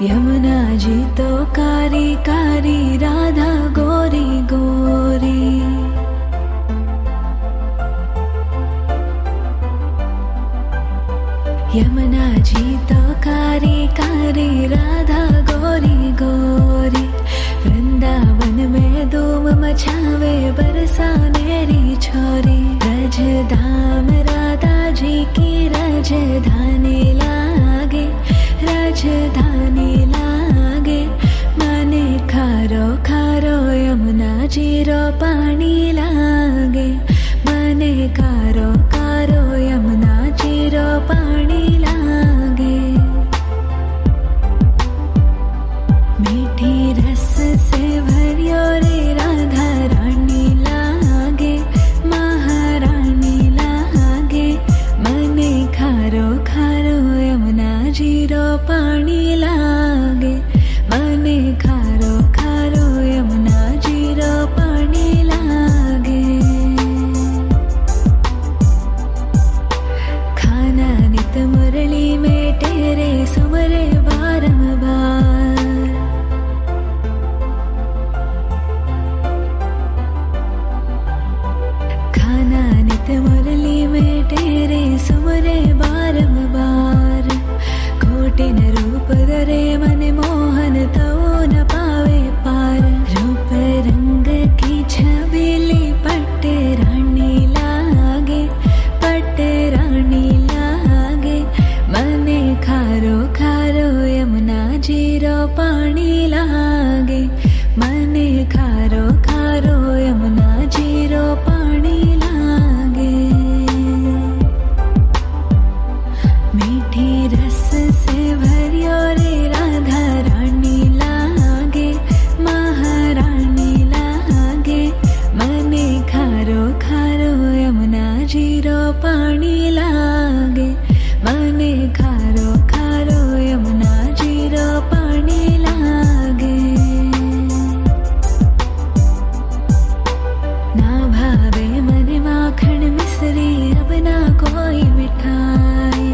यमुना जी तो कारी कारी, राधा गोरी गोरी। यमुना जी तो कारी कारी, राधा गोरी गोरी। वृंदावन में धूम मचावे, बरसानेरी छोरी। रजधाम राधा जी की राजधानी लागे, राजधानी लागे। मने खारो खारो यमुना जी रो पानी लागे। मने खारो खारो यमुना जी रो पानी लागे। मीठी रस से भरियो रे राधा रानी लागे, महारानी लागे। मने खारो खारो यमुना जी रो पानी लागे। मने खारो खारो यमुना जी रो पानी लागे। खाना नित मुरली में तेरे सुमरे बारंबार। खाना नित मुरली में तेरे सुमरे बारंबार। कोटिन रूप धरे मन मोहन तो न पावे पार। रूप रंग की छबीली पट्ट रानी लागे, पट्ट रानी लागे। मने खारो खारो यमुना जी रो पानी लागे। मने खारो खारो यमुना जी रो पानी लागे। मीठी रस से भरियो रे राधा रानी लागे, महारानी लागे। मने खारो खारो यमुना जी रो पानी लागे। मने खारो खारो यमुना जी रो पानी लागे। ना भावे मने माखन मिश्री, अब ना कोई मिठाई।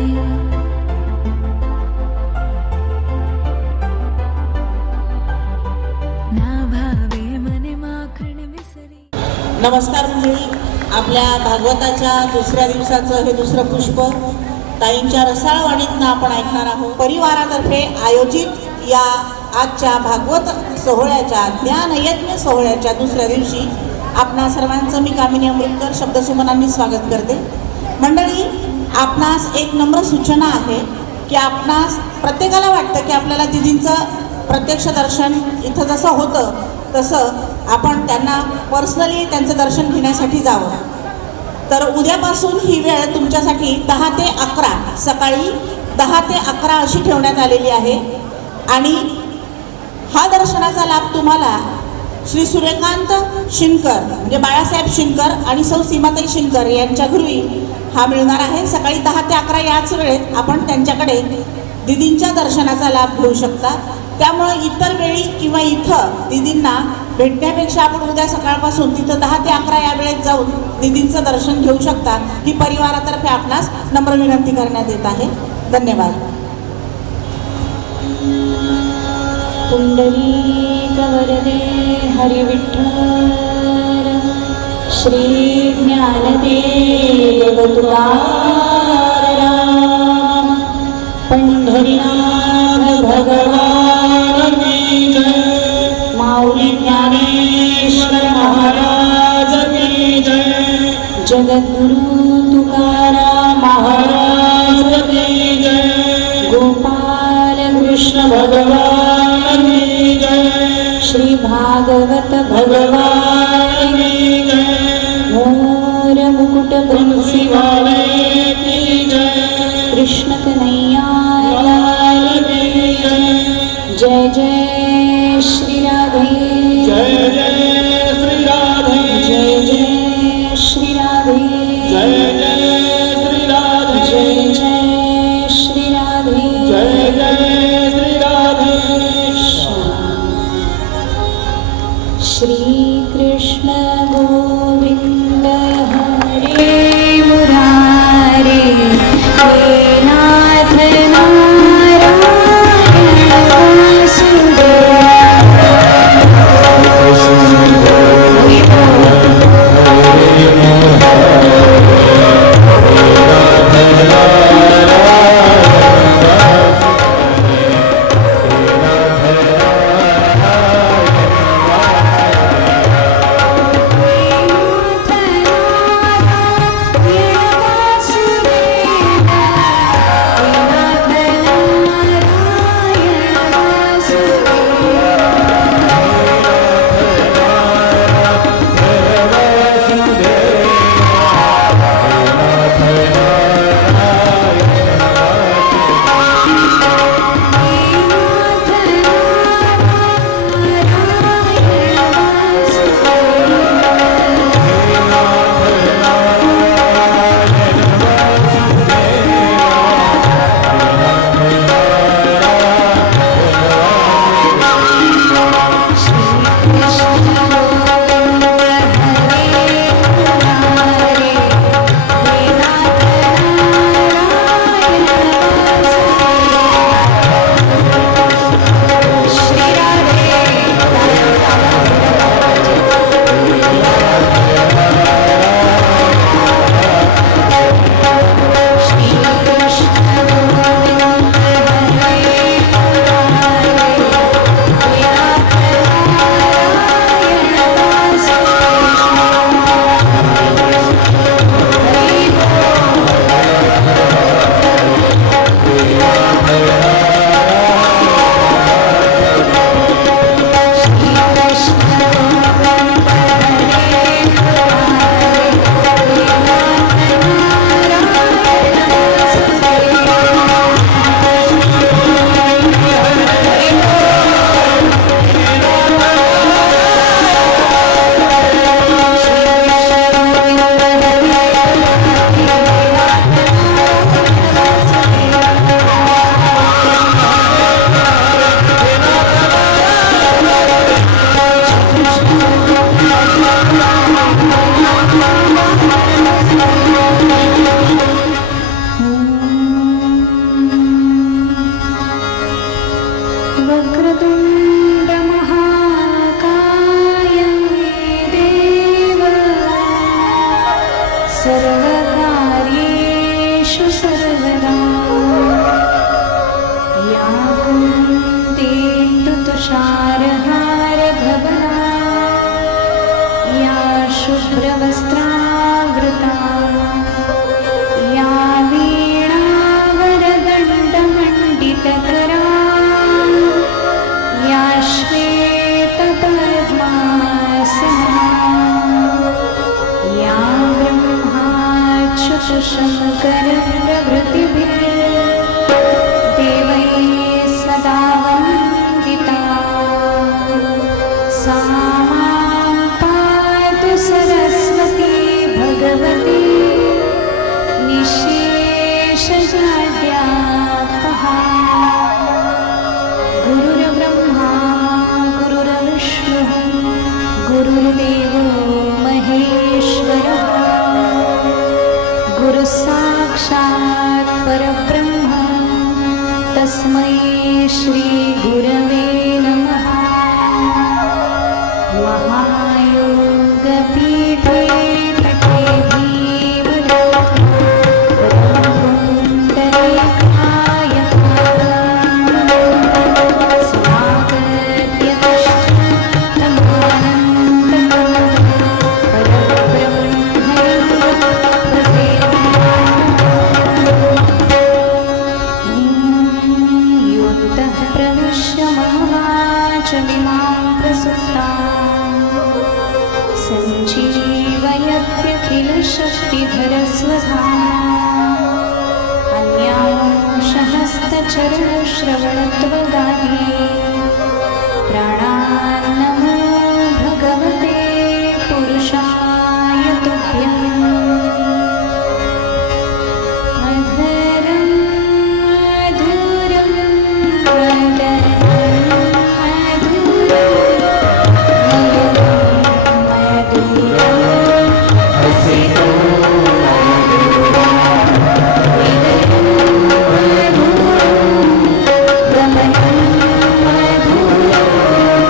ना भावे मने माखन मिश्री। नमस्कार मंडळी, आपल्या भागवताच्या दुसऱ्या दिवसाचं हे दुसरं पुष्प ताईंच्या रसाळवाणीतनं आपण ऐकणार आहोत. परिवारातर्फे आयोजित या आजच्या भागवत सोहळ्याच्या ज्ञानयज्ञ सोहळ्याच्या दुसऱ्या दिवशी आपणा सर्वांचं मी कामिनी अमृतकर शब्दसुमनांनी स्वागत करते. मंडळी, आपणास एक नम्र सूचना आहे की आपणास प्रत्येकाला वाटतं की आपल्याला दिदींचं प्रत्यक्ष दर्शन इथं जसं होतं तसं आपण त्यांना पर्सनली त्यांचं दर्शन घेण्यासाठी जावं. तर उद्यापासून ही वेळ तुमच्यासाठी 10 ते 11 सकाळी 10 ते 11 अशी ठेवण्यात आलेली आहे. आणि हा दर्शनाचा लाभ तुम्हाला श्री सूर्यकांत शिनकर म्हणजे बाळासाहेब शिनकर आणि सौ सीमाताई शिनकर यांच्या घरी हा मिळणार आहे. सकाळी 10 ते 11 याच वेळेत आपण त्यांच्याकडे दिदींच्या दर्शनाचा लाभ घेऊ शकता. त्यामुळे इतर वेळी किंवा इथं दिदींना भेटण्यापेक्षा आपण उद्या सकाळपासून तिथं 10 ते 11 या वेळेत जाऊन दिदींचं दर्शन घेऊ शकता. ही परिवारातर्फे आपणास नम्र विनंती करण्यात येत आहे. धन्यवाद. पुंडलीक वरदे हरि विठ्ठल, श्री ज्ञानदेव तुकाराम, पंढरीनाथ भगवान की जय, माऊली ज्ञानेश्वर महाराज की जय, जगद्गुरु तुकाराम महाराज की जय, गोपाल कृष्ण भगवान की जय, श्री भागवत भगवान की जय, मोर मुकुट बंसी वाले की जय, कृष्ण कन्हैया लाल की जय, जय जय श्री राधे, जय जय श्री राधे, जय जय श्री राधे, जय जय श्री राधे, जय जय श्री राधे, जय जय श्री राधे. श्री कृष्ण गोविंद हरे मुरारे, हे नाथ नारायण वक्रतुण्ड महाकाय देव सर्वकार्येषु सर्वदा या कुन्ती तुषारहारधवला या शुभ्रवस्त्रावृता या वीणावरदण्डमण्डितकरा या श्वेतपद्मासना या ब्रह्माच्युतशङ्करप्रभृतिभिः देवैः सदा वन्दिता सा मां पातु सरस्वती भगवती निःशेषजाड्यापहा गुरुर्ब्रह्मा गुरुर्विष्णुः गुरुर्देवो महेश्वरः गुरुसाक्षात् परब्रह्म तस्मै श्रीगुरवे नमः महायोगपीठे तटे भीमपुण्डरीकाय स्वागत्य युक्तः प्रविश्य ममवाचमिमां प्रसुप्ताम् सञ्जीवयत्यखिलशक्तिधरस्वधाम्ना अन्यांशहस्तचरणश्रवणत्वगादि प्राणान्नमो भगवते पुरुषाय तुभ्यम् अधरं मधुरं वदनं मधुरं हसितं मधुरं गमनं मधुरं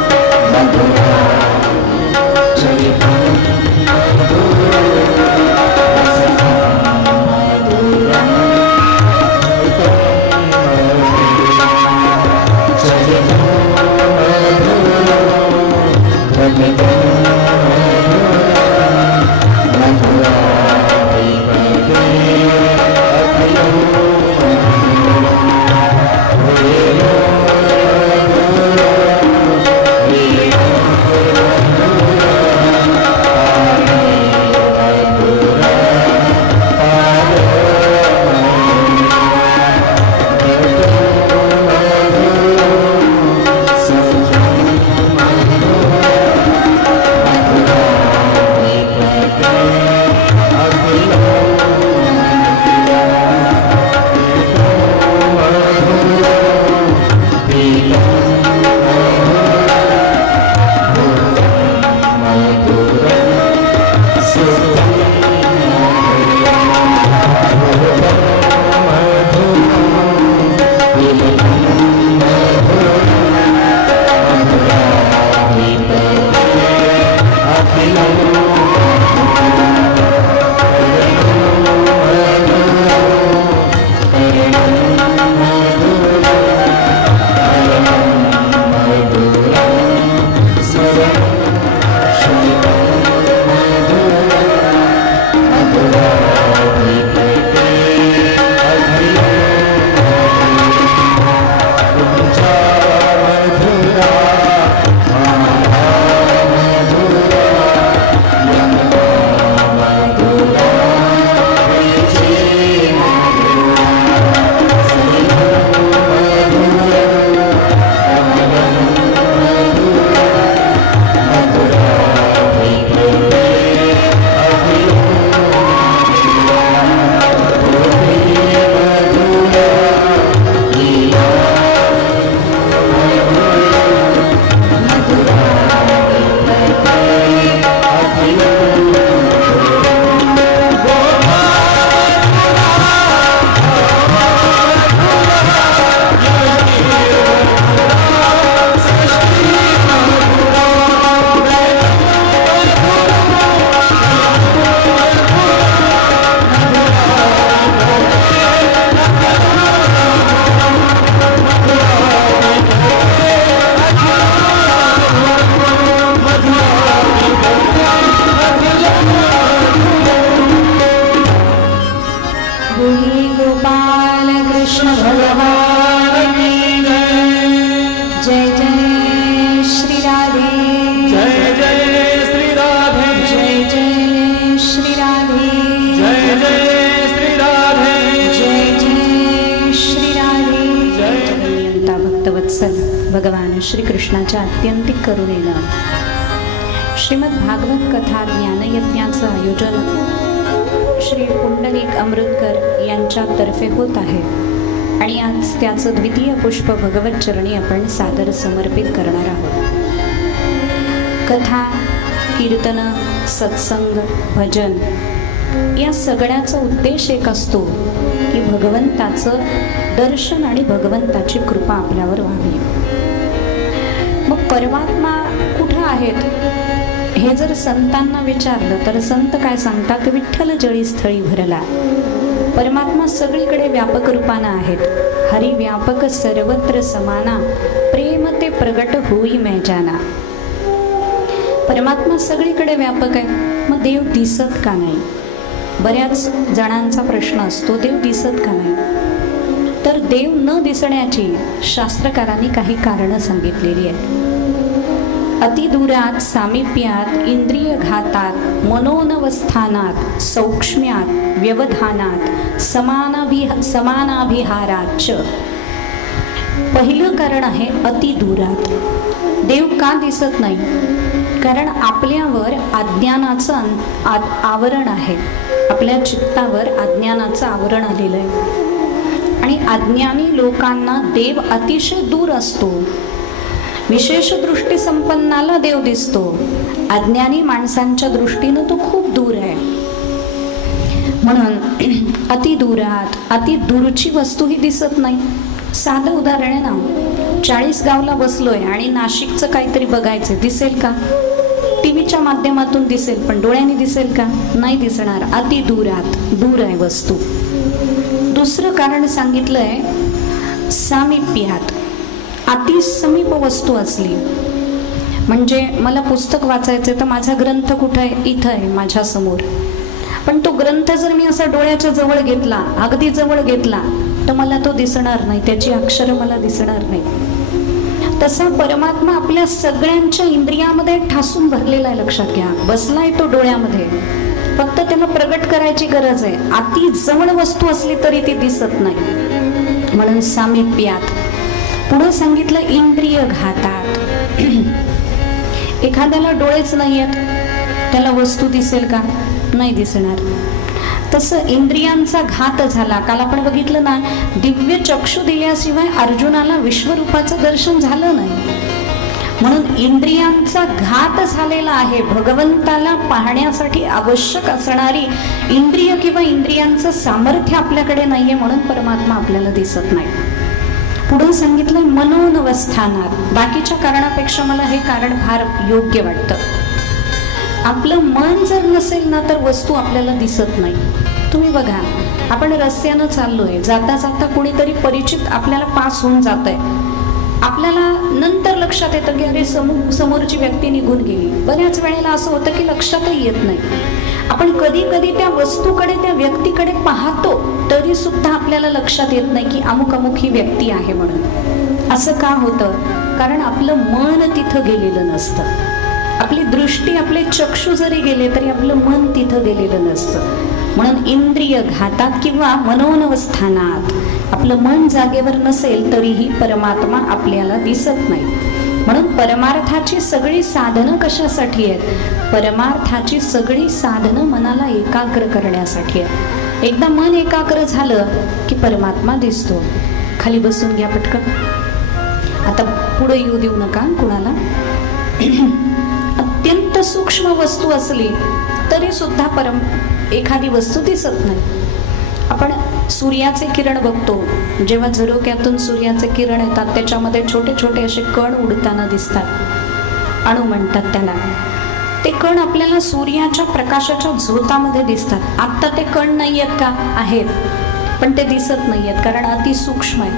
जय जय श्री राधे, जय जय श्री राधे, जय जय श्री राधे, जय जय श्री राधे, जय जय श्री राधे. जय जगन्यंता भक्तवत्सल भगवान श्री कृष्णाच्या अत्यंतिक करुणेनं श्रीमद भागवत कथा ज्ञानयज्ञाचं आयोजन श्री पुंडलिक अमृतकर यांच्यातर्फे होत आहे आणि आज त्याचं द्वितीय पुष्प भगवत चरणी आपण सादर समर्पित करणार आहोत. कथा, कीर्तन, सत्संग, भजन या सगळ्याचा उद्देश एक असतो की भगवंताचं दर्शन आणि भगवंताची कृपा आपल्यावर व्हावी. मग परमात्मा कुठं आहेत हे जर संतांना विचारलं तर संत काय सांगतात, विठ्ठल जळी स्थळी भरला. परमात्मा सगळीकडे व्यापक रूपानं आहेत. हरी व्यापक सर्वत्र समाना, प्रेम ते प्रगट होई मै जाना. परमात्मा सगळीकडे व्यापक आहे, मग देव दिसत का नाही? बऱ्याच जणांचा प्रश्न असतो, देव दिसत का नाही? तर देव न दिसण्याची शास्त्रकारांनी काही कारणं सांगितलेली आहेत. अतिदूरात, सामिप्यात, इंद्रिय घातात, मनोनवस्थानात, सौक्ष्म्यात, व्यवधानात, समानाभिहाराच. पहिलं कारण आहे अतिदूरात. देव का दिसत नाही? कारण आपल्यावर अज्ञानाचं आवरण आहे. आपल्या चित्तावर अज्ञानाचं आवरण आलेलं आहे आणि अज्ञानी लोकांना देव अतिशय दूर असतो. विशेष दृष्टी संपन्नाला देव दिसतो, अज्ञानी माणसांच्या दृष्टीनं तो खूप दूर आहे. म्हणून अतिदूरात, अतिदूरची वस्तू ही दिसत नाही. साधं उदाहरण आहे ना, 40 गावला बसलोय आणि नाशिकचं काहीतरी बघायचं, दिसेल का? टीव्हीच्या माध्यमातून दिसेल, पण डोळ्यांनी दिसेल का? नाही दिसणार. अतिदूरात, दूर आहे वस्तू. दुसरं कारण सांगितलंय सामिप्यात. अति समीप वस्तू असली म्हणजे मला पुस्तक वाचायचं तर माझा ग्रंथ कुठं आहे? इथं आहे माझ्या समोर. पण तो ग्रंथ जर मी असा डोळ्याच्या जवळ घेतला, अगदी जवळ घेतला, तर मला तो दिसणार नाही, त्याची अक्षरं मला दिसणार नाही. तसा परमात्मा आपल्या सगळ्यांच्या इंद्रियामध्ये ठासून भरलेला आहे. लक्षात घ्या, बसलाय तो डोळ्यामध्ये, फक्त त्याला प्रगट करायची गरज आहे. अति जवळ वस्तू असली तरी ती दिसत नाही, म्हणून सामिप्यात. पुढे सांगितलं इंद्रिय घातात. एखाद्याला डोळेच नाही आहेत, त्याला वस्तू दिसेल का? नाही दिसणार. तसं इंद्रियांचा घात झाला. काल आपण बघितलं ना, दिव्य चक्षु दिल्याशिवाय अर्जुनाला विश्वरूपाचं दर्शन झालं नाही. म्हणून इंद्रियांचा घात झालेला आहे. भगवंताला पाहण्यासाठी आवश्यक असणारी इंद्रिय किंवा इंद्रियांचं सामर्थ्य आपल्याकडे नाहीये, म्हणून परमात्मा आपल्याला दिसत नाही. पुढे सांगितलं मनोनवस्थानात. बाकीच्या कारणापेक्षा मला हे कारण फार योग्य वाटतं. आपलं मन जर नसेल ना तर वस्तू आपल्याला दिसत नाही. तुम्ही बघा, आपण रस्त्यानं चाललोय, जाता जाता कोणीतरी परिचित आपल्याला पास होऊन जात आहे. आपल्याला नंतर लक्षात येतं की अरे समोरची व्यक्ती निघून गेली. बऱ्याच वेळेला असं होतं की लक्षातही येत नाही. आपण कधी कधी त्या वस्तूकडे, त्या व्यक्तीकडे पाहतो तरी सुद्धा आपल्याला लक्षात येत नाही की अमुक अमुक ही व्यक्ती आहे म्हणून. असं का होतं? कारण आपलं मन तिथं गेलेलं नसतं. आपली दृष्टी, आपले चक्षु जरी गेले तरी आपलं मन तिथं गेलेलं नसतं. म्हणून इंद्रिय घातात किंवा मनोनवस्थानात आपलं मन जागेवर नसेल तरीही परमात्मा आपल्याला दिसत नाही. म्हणून परमार्थाची सगळी साधनं कशासाठी आहेत? परमार्थाची सगळी साधनं मनाला एकाग्र करण्यासाठी आहेत. एकदा मन एकाग्र झालं की परमात्मा दिसतो. खाली बसून घ्या पटकन. आता पुढे येऊ देऊ नका कुणाला. अत्यंत सूक्ष्म वस्तू असली तरी सुद्धा एखादी वस्तू दिसत नाही. आपण सूर्याचे किरण बघतो, जेव्हा झरोक्यातून सूर्याचे किरण येतात त्याच्यामध्ये छोटे छोटे असे कण उडताना दिसतात. अणू म्हणतात त्याला. ते कण आपल्याला सूर्याच्या प्रकाशाच्या झोतामध्ये दिसतात. आत्ता ते कण नाही आहेत का? आहेत, पण ते दिसत नाही आहेत कारण अतिसूक्ष्म आहे.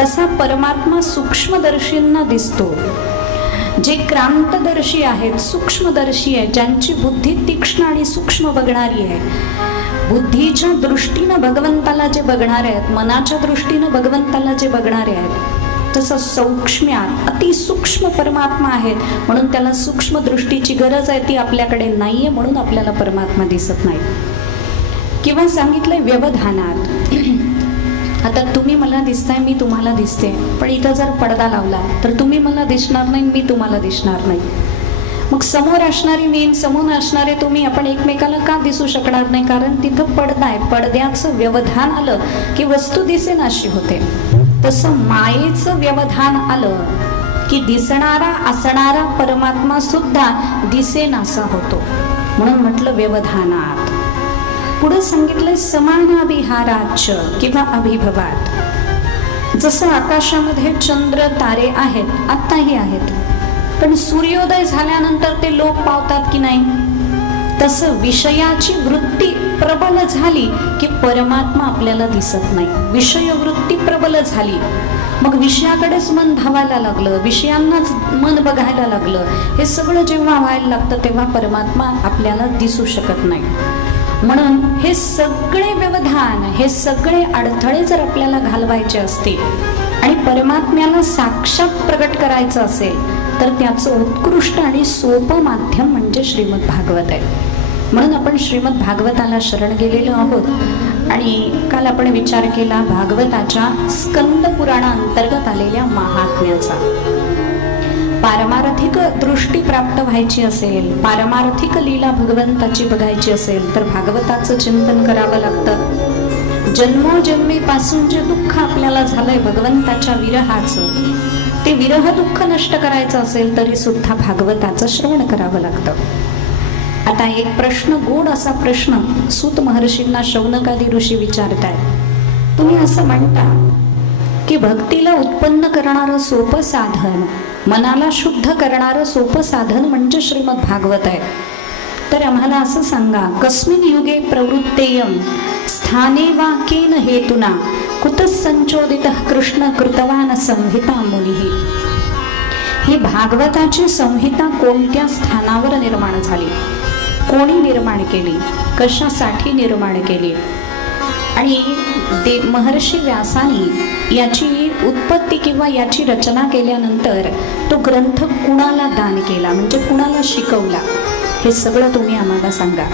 तसा परमात्मा सूक्ष्मदर्शींना दिसतो. जे क्रांतदर्शी आहेत, सूक्ष्मदर्शी आहे, ज्यांची बुद्धी तीक्ष्ण आणि सूक्ष्म बघणारी आहे, बुद्धीच्या दृष्टीनं भगवंताला जे बघणारे आहेत, मनाच्या दृष्टीनं भगवंताला जे बघणारे आहेत, तसं सौक्ष्म्यात अतिसूक्ष्म परमात्मा आहेत, म्हणून त्याला सूक्ष्म दृष्टीची गरज आहे, ती आपल्याकडे नाहीये, म्हणून आपल्याला परमात्मा दिसत नाही. किंवा सांगितलंय व्यवधानात, आता तुम्ही मला दिसताय, मी तुम्हाला दिसते, पण इथं जर पडदा लावला तर तुम्ही मला दिसणार नाही, मी तुम्हाला दिसणार नाही. मग समोर असणारी मी, समोर असणारे तुम्ही, आपण एकमेकाला का दिसू शकणार नाही? कारण तिथं पडदा आहे. पडद्याचं व्यवधान आलं की वस्तू दिसेनाशी होते. तसं मायेचं व्यवधान आलं की दिसणारा असणारा परमात्मा सुद्धा दिसेनासा होतो, म्हणून म्हटलं व्यवधानात. पुढे सांगितलंय समानाभिहाराच किंवा अभिभवात. जसं आकाशामध्ये चंद्र तारे आहेत, आत्ताही आहेत, पण सूर्योदय झाल्यानंतर ते लोप पावतात की नाही, तसं विषयाची वृत्ती प्रबल झाली की परमात्मा आपल्याला दिसत नाही. विषय वृत्ती प्रबल झाली, मग विषयाकडेच मन धावायला लागलं, विषयांनाच मन बघायला लागलं, हे सगळं जेव्हा व्हायला लागतं तेव्हा परमात्मा आपल्याला दिसू शकत नाही. म्हणून हे सगळे व्यवधान, हे सगळे अडथळे जर आपल्याला घालवायचे असतील आणि परमात्म्याला साक्षात प्रगट करायचं असेल तर त्याचं उत्कृष्ट आणि सोपं माध्यम म्हणजे श्रीमद भागवत आहे. म्हणून आपण श्रीमद भागवताला शरण गेलेलो आहोत आणि काल आपण विचार केला भागवताच्या स्कंद पुराणाअंतर्गत आलेल्या महात्म्याचा. पारमार्थिक दृष्टी प्राप्त व्हायची असेल, पारमार्थिक लीला भगवंताची बघायची असेल तर भागवताचं चिंतन करावं लागतं. जन्मोजन्मीपासून जे दुःख आपल्याला झालंय भगवंताच्या विरहाचं, ते विरह दुःख नष्ट करायचं असेल तरी सुद्धा भागवताचं श्रवण करावं लागतं. आता एक प्रश्न, गोड असा प्रश्न सूत महर्षींना शौनकादी ऋषी विचारतायत. तुम्ही असं म्हणता की भक्तीला उत्पन्न करणारं सोपं साधन, मनाला शुद्ध करणारं सोपं साधन म्हणजे श्रीमद भागवत आहे. तर आम्हाला असं सांगा, कस्मिन युगे प्रवृत्तेयम स्थाने वा केन हेतुना कुतः संचोदितः कृष्ण कृतवान संहिता मुनिः. ही भागवताची संहिता कोणत्या स्थानावर निर्माण झाली, कोणी निर्माण केली, कशासाठी निर्माण केली, आणि महर्षी व्यासानी याची उत्पत्ती किंवा याची रचना केल्यानंतर तो ग्रंथ कुणाला दान केला, म्हणजे कुणाला शिकवला, हे सगळं तुम्ही आम्हाला सांगा.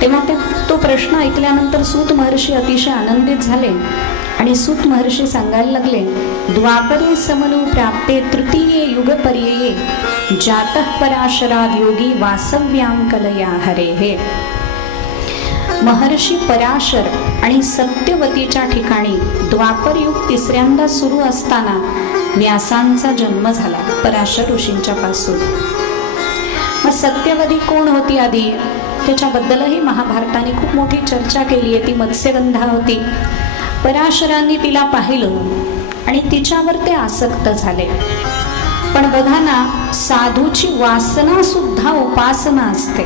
तेव्हा तो प्रश्न ऐकल्यानंतर सूत महर्षी अतिशय आनंदित झाले आणि सूत महर्षी सांगायला लागले, द्वापरे समनु प्राप्ते तृतीये युगपर्यये जातः पराशराद योगी वासव्याम कलया हरेः. महर्षी पराशर आणि सत्यवतीच्या ठिकाणी द्वापर युग तिसऱ्यांदा सुरू असताना व्यासांचा जन्म झाला पराशर ऋषींच्या पासून. मग सत्यवती कोण होती आधी, त्याच्याबद्दलही महाभारताने खूप मोठी चर्चा केली आहे. ती मत्स्यगंधा होती. पराशरांनी तिला पाहिलं आणि तिच्यावर ते आसक्त झाले. पण बघा ना, साधूची वासना सुद्धा उपासना असते.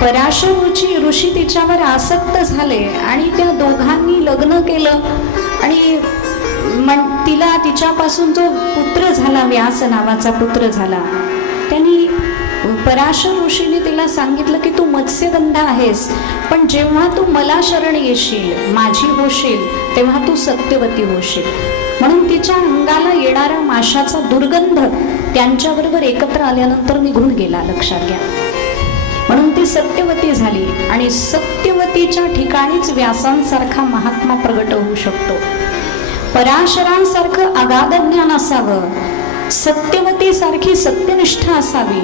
पराशर ऋषी तिच्यावर आसक्त झाले आणि त्या दोघांनी लग्न केलं आणि तिला तिच्यापासून जो पुत्र झाला, व्यास नावाचा पुत्र झाला, त्यांनी पराशर ऋषीने तिला सांगितलं की तू मत्स्यगंधा आहेस, पण जेव्हा तू मला शरण येशील, माझी होशील, तेव्हा तू सत्यवती होशील. म्हणून तिच्या अंगाला येणारा माशाचा दुर्गंध त्यांच्याबरोबर एकत्र आल्यानंतर निघून गेला, लक्षात घ्या. म्हणून ती सत्यवती झाली आणि सत्यवतीच्या ठिकाणीच व्यासांसारखा महात्मा प्रगट होऊ शकतो. पराशरांसारखं अगाध ज्ञान असावं, सत्यवतीसारखी सत्यनिष्ठा असावी,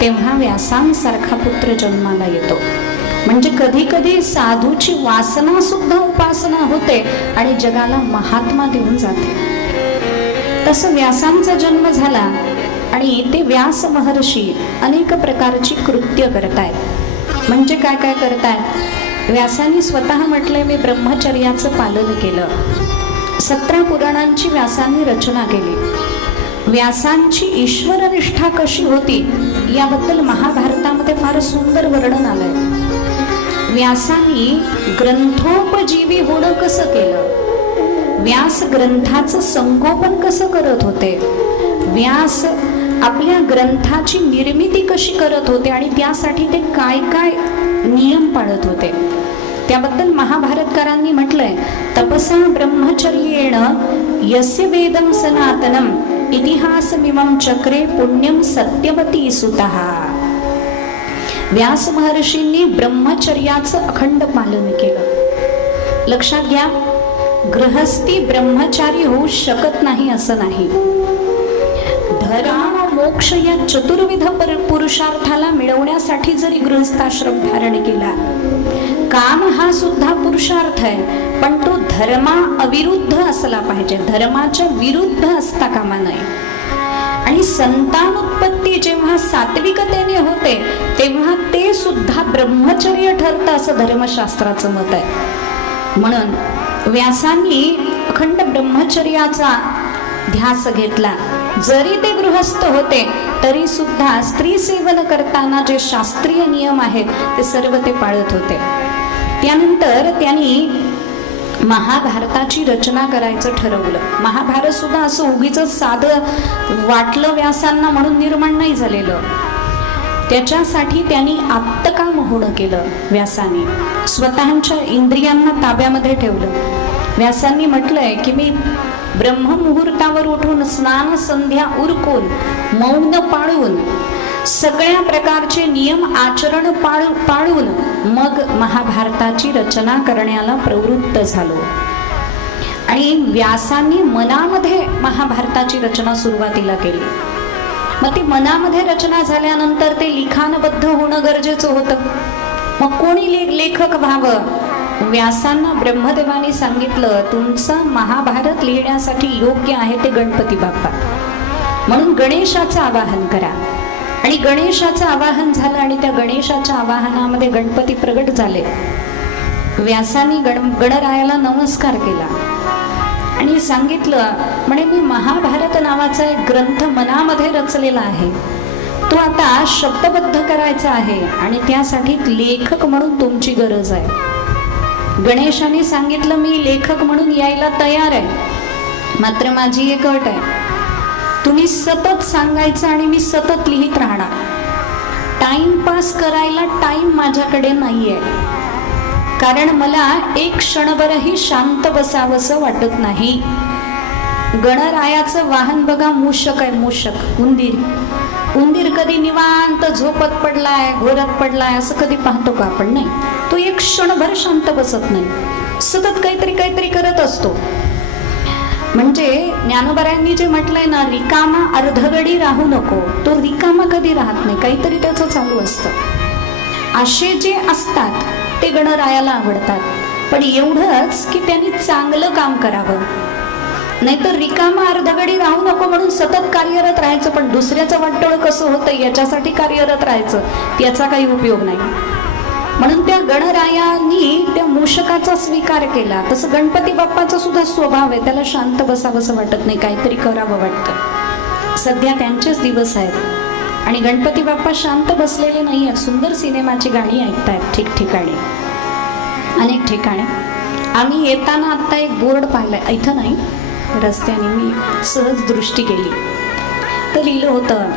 तेव्हा व्यासांसारखा पुत्र जन्माला येतो. म्हणजे कधी कधी साधूची वासना सुद्धा उपासना होते आणि जगाला महात्मा देऊन जाते. तसं व्यासांचा जन्म झाला आणि ते व्यास महर्षी अनेक प्रकारची कृत्य करतायत. म्हणजे काय काय करतायत? व्यासांनी स्वतः म्हटलंय, मी ब्रह्मचर्याचं पालन केलं. 17 पुराणांची व्यासांनी रचना केली. व्यासांची ईश्वरनिष्ठा कशी होती याबद्दल महाभारतामध्ये फार सुंदर वर्णन आलंय. व्यासांनी ग्रंथोपजीवी होणं कसं केलं, व्यास ग्रंथाचं संगोपन कसं करत होते, व्यास आपल्या ग्रंथाची निर्मिती कशी करत होते आणि त्यासाठी ते काय काय नियम पाळत होते, त्याबद्दल महाभारतकारांनी म्हटलंय, तपसा ब्रह्मचर्येण यस्य वेदं सनातनम इतिहासमिमं चक्रे पुण्यम सत्यवती सुतः. व्यास महर्षींनी ब्रह्मचर्याचं अखंड पालन केलं. लक्षात घ्या, गृहस्थी ब्रह्मचारी होऊ शकत नाही असं नाही. धर्म मोक्ष या चतुर्विध पुरुषार्थाला मिळवण्यासाठी जरी गृहस्थाश्रम धारण केला, काम हा सुद्धा पुरुषार्थ आहे, पण तो धर्मा अविरुद्ध असला पाहिजे, धर्माच्या विरुद्ध असता कामा नये. आणि संतानोत्पत्ती जेव्हा सात्विकतेने होते तेव्हा ते सुद्धा ब्रह्मचर्य ठरतं असं धर्मशास्त्राचं मत आहे. म्हणून व्यासांनी अखंड ब्रह्मचर्याचा ध्यास घेतला. जरी ते गृहस्थ होते तरी सुद्धा स्त्री सेवन करताना जे शास्त्रीय नियम आहेत ते सर्व ते पाळत होते. त्यानंतर त्यांनी महाभारताची रचना करायचं ठरवलं. महाभारत सुद्धा असं उगीच साधं वाटलं व्यासांना म्हणून निर्माण नाही झालेलं. त्याच्यासाठी त्यांनी आप्तकाम होणं केलं. व्यासांनी स्वतःच्या इंद्रियांना ताब्यामध्ये ठेवलं. व्यासांनी म्हटलंय की मी ब्रह्ममुहूर्तावर उठून स्नान संध्या उरकून मौन पाळून सगळ्या प्रकारचे नियम आचरण पाळून मग महाभारताची रचना करण्याला प्रवृत्त झालो. आणि व्यासांनी मनामध्ये महाभारताची रचना सुरुवातीला केली. मग ती मनामध्ये रचना झाल्यानंतर ते लिखाणबद्ध होणं गरजेचं होतं. मग कोणी लेखक व्हावं? व्यासांना ब्रह्मदेवाने सांगितलं, तुमचं महाभारत लिहिण्यासाठी योग्य आहे ते गणपती बाप्पा, म्हणून गणेशाचं आवाहन करा. आणि गणेशाचं आवाहन झालं आणि त्या गणेशाच्या आवाहनामध्ये गणपती प्रगट झाले. व्यासांनी गणरायाला नमस्कार केला आणि सांगितलं, म्हणे मी महाभारत नावाचा एक ग्रंथ मनामध्ये रचलेला आहे, तो आता शब्दबद्ध करायचा आहे आणि त्यासाठी लेखक म्हणून तुमची गरज आहे. गणेशाने सांगितलं, मी लेखक म्हणून यायला तयार आहे, मात्र माझी एक अट आहे, तुम्ही सतत सांगायचं आणि मी सतत लिहित राहणार. टाइमपास करायला टाइम माझ्याकडे नाहीये, कारण मला एक क्षणभरही शांत बसावंसं वाटत नाही. गणरायाचं वाहन बघा, मूषक आहे, मूषक, उंदीर. उंदीर कधी निवांत झोपत पडलाय, घोरत पडलाय असं कधी पाहतो का आपण? नाही. तो एक क्षणभर शांत बसत नाही, सतत काहीतरी करत असतो. म्हणजे ज्ञानोबरायांनी जे म्हटलंय ना, रिकामा अर्धगडी राहू नको, तो रिकामा कधी राहत नाही, काहीतरी त्याचं चालू असतं. असे जे असतात ते गणरायाला आवडतात, पण एवढंच की त्यांनी चांगलं काम करावं. नाहीतर रिकामा अर्धगडी राहू नको म्हणून सतत कार्यरत राहायचं, पण दुसऱ्याचं वाटोळं कसं होतं याच्यासाठी कार्यरत राहायचं, त्याचा काही उपयोग नाही. म्हणून त्या गणरायांनी त्या मूषकाचा स्वीकार केला. तसं गणपती बाप्पाचा सुद्धा स्वभाव आहे, त्याला शांत बसावंसं वाटत नाही, काहीतरी करावं वाटतं. सध्या त्यांचेच दिवस आहेत आणि गणपती बाप्पा शांत बसलेले नाही आहेत. सुंदर सिनेमाची गाणी ऐकतायत ठिकठिकाणी, अनेक ठिकाणी. आम्ही येताना आत्ता एक बोर्ड पाहिलाय, इथं नाही, रस्त्याने मी सहज दृष्टी केली तर लिहिलं होतं,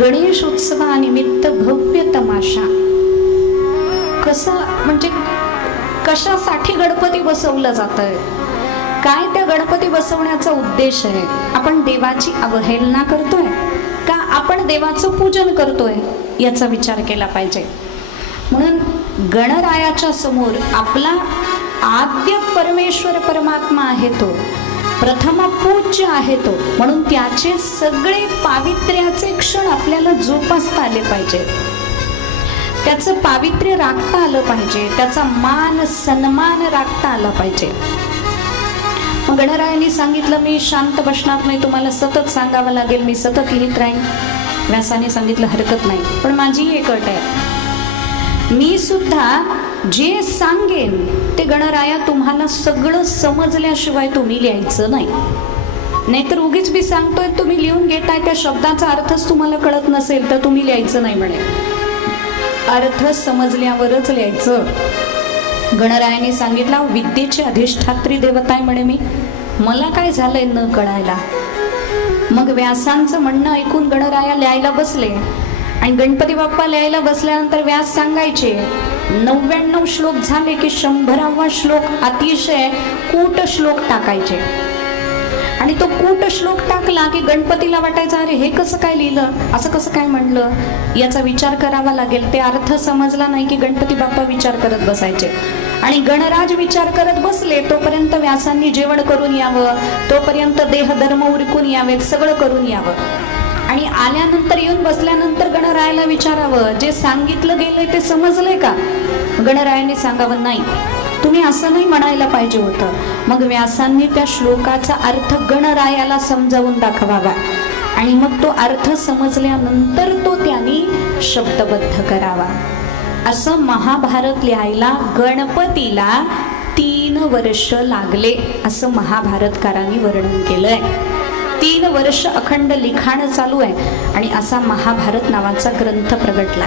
गणेश उत्सवानिमित्त भव्य तमाशा. कसं म्हणजे कशासाठी गणपती बसवलं जातंय, काय त्या गणपती बसवण्याचा उद्देश आहे? आपण देवाची अवहेलना करतोय का आपण देवाचं पूजन करतोय याचा विचार केला पाहिजे. म्हणून गणरायाच्या समोर आपला आद्य परमेश्वर परमात्मा आहे, तो प्रथम पूज्य आहे तो, म्हणून त्याचे सगळे पावित्र्याचे क्षण आपल्याला जोपासता आले पाहिजेत, त्याचं पावित्र्य राखता आलं पाहिजे, त्याचा मान सन्मान राखता आला पाहिजे. मग गणरायांनी सांगितलं, मी शांत बसणार नाही, तुम्हाला सतत सांगावं लागेल, मी सतत लिहित राहीन. व्यासाने सांगितलं, हरकत नाही, पण माझी एक अट आहे, मी सुद्धा जे सांगेन ते गणराया तुम्हाला सगळं समजल्याशिवाय तुम्ही लिहायचं नाही. नाहीतर उगीच मी सांगतोय, तुम्ही लिहून घेताय, त्या शब्दाचा अर्थच तुम्हाला कळत नसेल तर तुम्ही लिहायचं नाही म्हणे, अर्थ समजल्यावरच लिहायचं. गणरायाने सांगितलं, विद्येची अधिष्ठात्री देवता आहे म्हणे मी, मला काय झालंय न कळायला. मग व्यासांचं म्हणणं ऐकून गणराया लिहायला बसले आणि गणपती बाप्पा लिहायला बसल्यानंतर व्यास सांगायचे, 99 श्लोक झाले की 100वा श्लोक अतिशय कूट श्लोक टाकायचे आणि तो कूट श्लोक टाकला की गणपतीला वाटायचं अरे हे कसं काय लिहिलं, असं कसं काय म्हणलं, याचा विचार करावा लागेल. ते अर्थ समजला नाही की गणपती बाप्पा विचार करत बसायचे आणि गणराज विचार करत बसले. तोपर्यंत व्यासांनी जेवण करून यावं, तोपर्यंत देहधर्म उरकून यावे, सगळं करून यावं. आणि आल्यानंतर येऊन बसल्यानंतर गणरायाला विचारावं जे सांगितलं गेलंय ते समजलंय का. गणरायाने सांगावं नाही, तुम्ही असं नाही म्हणायला पाहिजे होतं. मग व्यासांनी त्या श्लोकाचा अर्थ गणरायाला समजावून दाखवावा आणि मग तो अर्थ समजल्यानंतर तो त्यांनी शब्दबद्ध करावा. असं महाभारत लिहायला गणपतीला 3 वर्ष लागले असं महाभारतकारांनी वर्णन केलंय. 3 वर्ष अखंड लिखाण चालू आहे आणि असा महाभारत नावाचा ग्रंथ प्रगटला.